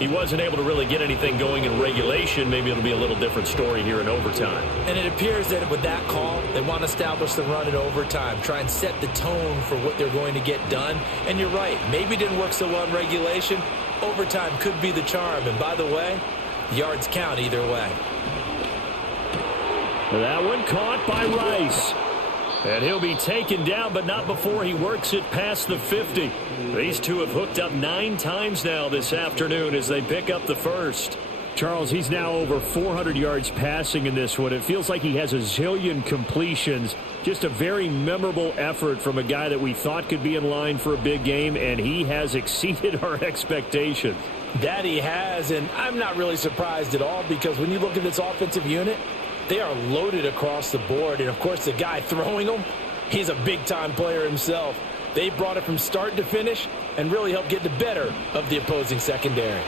He wasn't able to really get anything going in regulation. Maybe it'll be a little different story here in overtime. And it appears that with that call, they want to establish the run in overtime, try and set the tone for what they're going to get done. And you're right, maybe it didn't work so well in regulation. Overtime could be the charm. And by the way, yards count either way. That one caught by Rice. And he'll be taken down, but not before he works it past the 50. These two have hooked up 9 times now this afternoon as they pick up the first. Charles, he's now over 400 yards passing in this one. It feels like he has a zillion completions. Just a very memorable effort from a guy that we thought could be in line for a big game, and he has exceeded our expectations. That he has, and I'm not really surprised at all because when you look at this offensive unit, they are loaded across the board. And, of course, the guy throwing them, he's a big-time player himself. They brought it from start to finish and really helped get the better of the opposing secondary.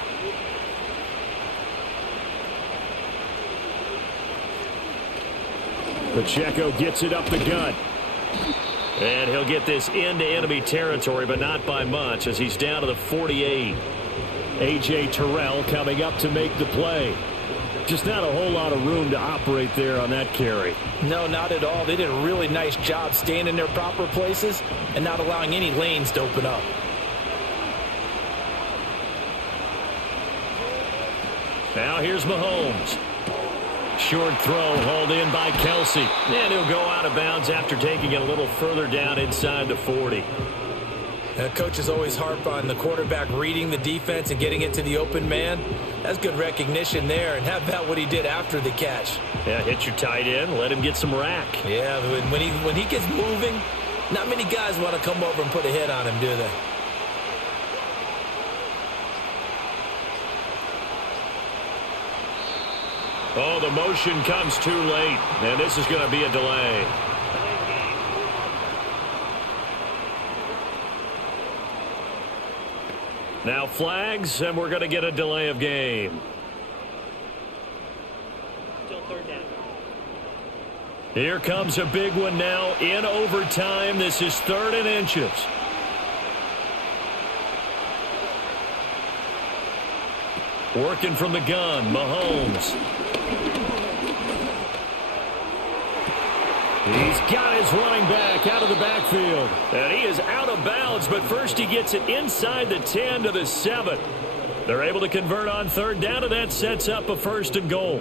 Pacheco gets it up the gut. And he'll get this into enemy territory, but not by much as he's down to the 48. A.J. Terrell coming up to make the play. Just not a whole lot of room to operate there on that carry. No, not at all. They did a really nice job staying in their proper places and not allowing any lanes to open up. Now here's Mahomes. Short throw hauled in by Kelsey. And he'll go out of bounds after taking it a little further down inside the 40. Coaches always harp on the quarterback reading the defense and getting it to the open man. That's good recognition there. And how about what he did after the catch? Yeah, hit your tight end, let him get some rack. Yeah, when he gets moving, not many guys want to come over and put a hit on him, do they? Oh, the motion comes too late, and this is going to be a delay. Now flags, and we're going to get a delay of game. Still third down. Here comes a big one now in overtime. This is 3rd and inches. Working from the gun, Mahomes. He's got his running back out of the backfield. And he is out of bounds, but first he gets it inside the 10 to the 7. They're able to convert on 3rd down, and that sets up a 1st and goal.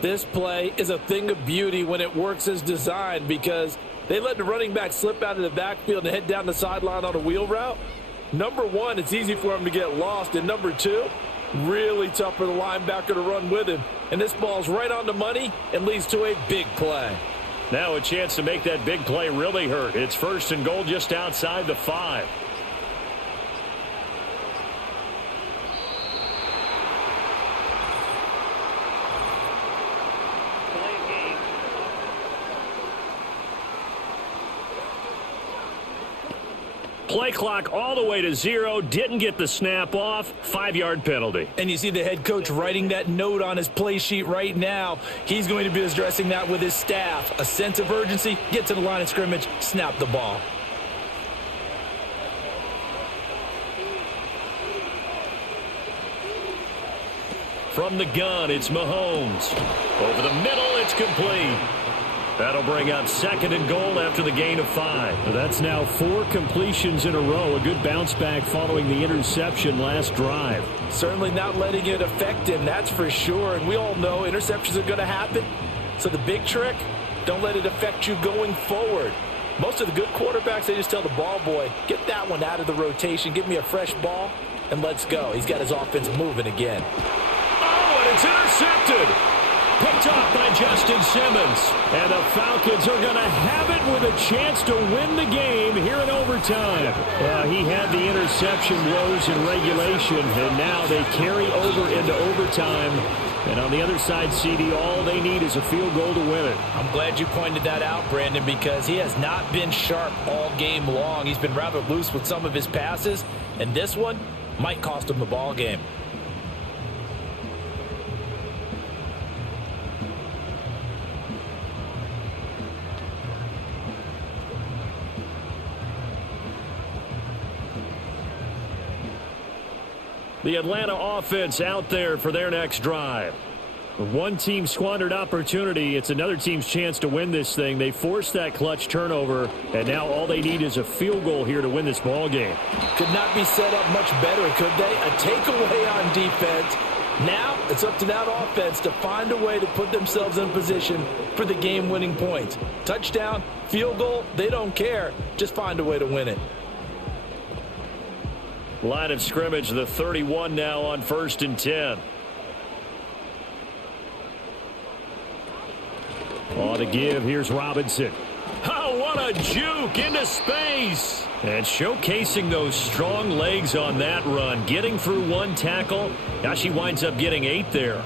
This play is a thing of beauty when it works as designed because they let the running back slip out of the backfield and head down the sideline on a wheel route. Number one, it's easy for him to get lost. And number two, really tough for the linebacker to run with him. And this ball's right on the money and leads to a big play. Now a chance to make that big play really hurt. It's 1st and goal just outside the 5. Play clock all the way to 0. Didn't get the snap off. 5-yard penalty. And you see the head coach writing that note on his play sheet right now. He's going to be addressing that with his staff. A sense of urgency. Get to the line of scrimmage. Snap the ball. From the gun, it's Mahomes. Over the middle, it's complete. That'll bring up 2nd and goal after the gain of 5. That's now 4 completions in a row. A good bounce back following the interception last drive. Certainly not letting it affect him, that's for sure. And we all know interceptions are going to happen. So the big trick, don't let it affect you going forward. Most of the good quarterbacks, they just tell the ball boy, get that one out of the rotation, give me a fresh ball, and let's go. He's got his offense moving again. Oh, and it's intercepted. Picked off by Justin Simmons. And the Falcons are going to have it with a chance to win the game here in overtime. He had the interception woes in regulation, and now they carry over into overtime. And on the other side, CD, all they need is a field goal to win it. I'm glad you pointed that out, Brandon, because he has not been sharp all game long. He's been rather loose with some of his passes, and this one might cost him the ball game. The Atlanta offense out there for their next drive. One team squandered opportunity. It's another team's chance to win this thing. They forced that clutch turnover, and now all they need is a field goal here to win this ball game. Could not be set up much better, could they? A takeaway on defense, Now it's up to that offense to find a way to put themselves in position for the game-winning points. Touchdown, field goal, they don't care. Just find a way to win it. Line of scrimmage, the 31 now on 1st and 10. On the give, here's Robinson. Oh, what a juke into space. And showcasing those strong legs on that run. Getting through one tackle. Now she winds up getting 8 there.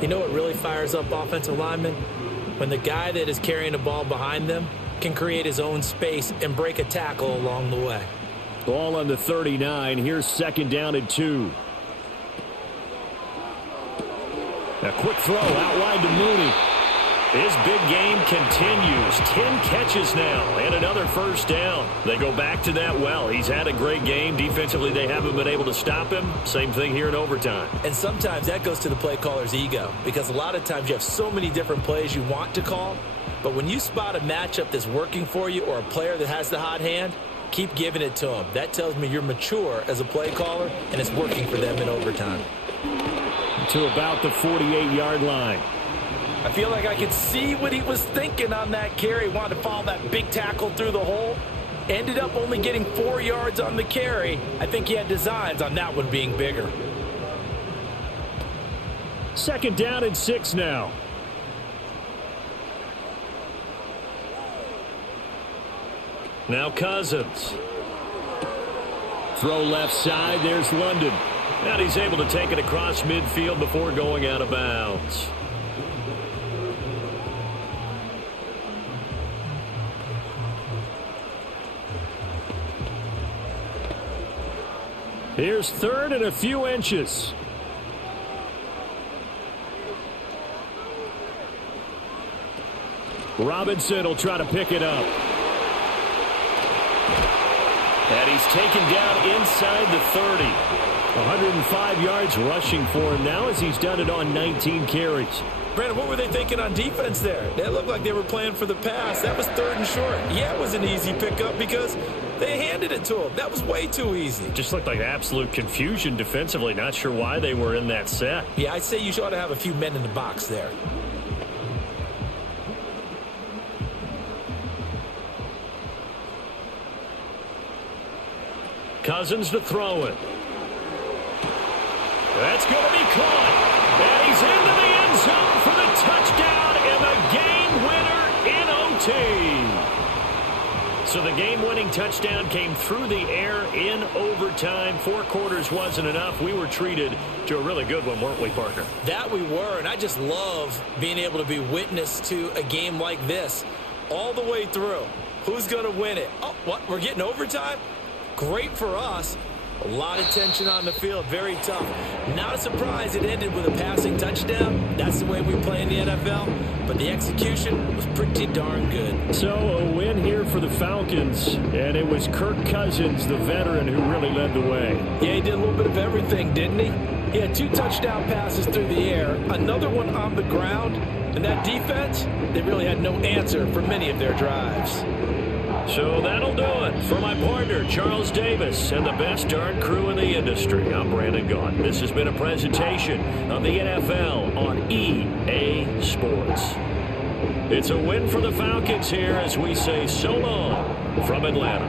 You know what really fires up offensive linemen? When the guy that is carrying the ball behind them can create his own space and break a tackle along the way. Ball on the 39. Here's 2nd down and 2. A quick throw out wide to Mooney. His big game continues. 10 catches now and another 1st down. They go back to that well. He's had a great game. Defensively, they haven't been able to stop him. Same thing here in overtime. And sometimes that goes to the play caller's ego, because a lot of times you have so many different plays you want to call. But when you spot a matchup that's working for you or a player that has the hot hand, keep giving it to him. That tells me you're mature as a play caller, and it's working for them in overtime. To about the 48-yard line. I feel like I could see what he was thinking on that carry. Wanted to follow that big tackle through the hole. Ended up only getting 4 yards on the carry. I think he had designs on that one being bigger. 2nd down and 6 now. Now Cousins. Throw left side. There's London. And he's able to take it across midfield before going out of bounds. Here's 3rd and a few inches. Robinson will try to pick it up. And he's taken down inside the 30. 105 yards rushing for him now as he's done it on 19 carries. Brandon, what were they thinking on defense there? They looked like they were playing for the pass. That was 3rd and short. Yeah, it was an easy pickup because they handed it to him. That was way too easy. Just looked like absolute confusion defensively. Not sure why they were in that set. Yeah, I'd say you ought to have a few men in the box there. Cousins to throw it. That's going to be caught. And he's into the end zone for the touchdown and the game winner in OT. So the game-winning touchdown came through the air in overtime. 4 quarters wasn't enough. We were treated to a really good one, weren't we, partner? That we were, and I just love being able to be witness to a game like this all the way through. Who's going to win it? Oh, what? We're getting overtime? Great for us. A lot of tension on the field. Very tough. Not a surprise it ended with a passing touchdown. That's the way we play in the NFL. But the execution was pretty darn good. So a win here for the Falcons. And it was Kirk Cousins, the veteran, who really led the way. Yeah, he did a little bit of everything, didn't he? He had 2 touchdown passes through the air. Another one on the ground. And that defense, they really had no answer for many of their drives. So that'll do it for my partner, Charles Davis, and the best darn crew in the industry. I'm Brandon Gaughan. This has been a presentation of the NFL on EA Sports. It's a win for the Falcons here as we say so long from Atlanta.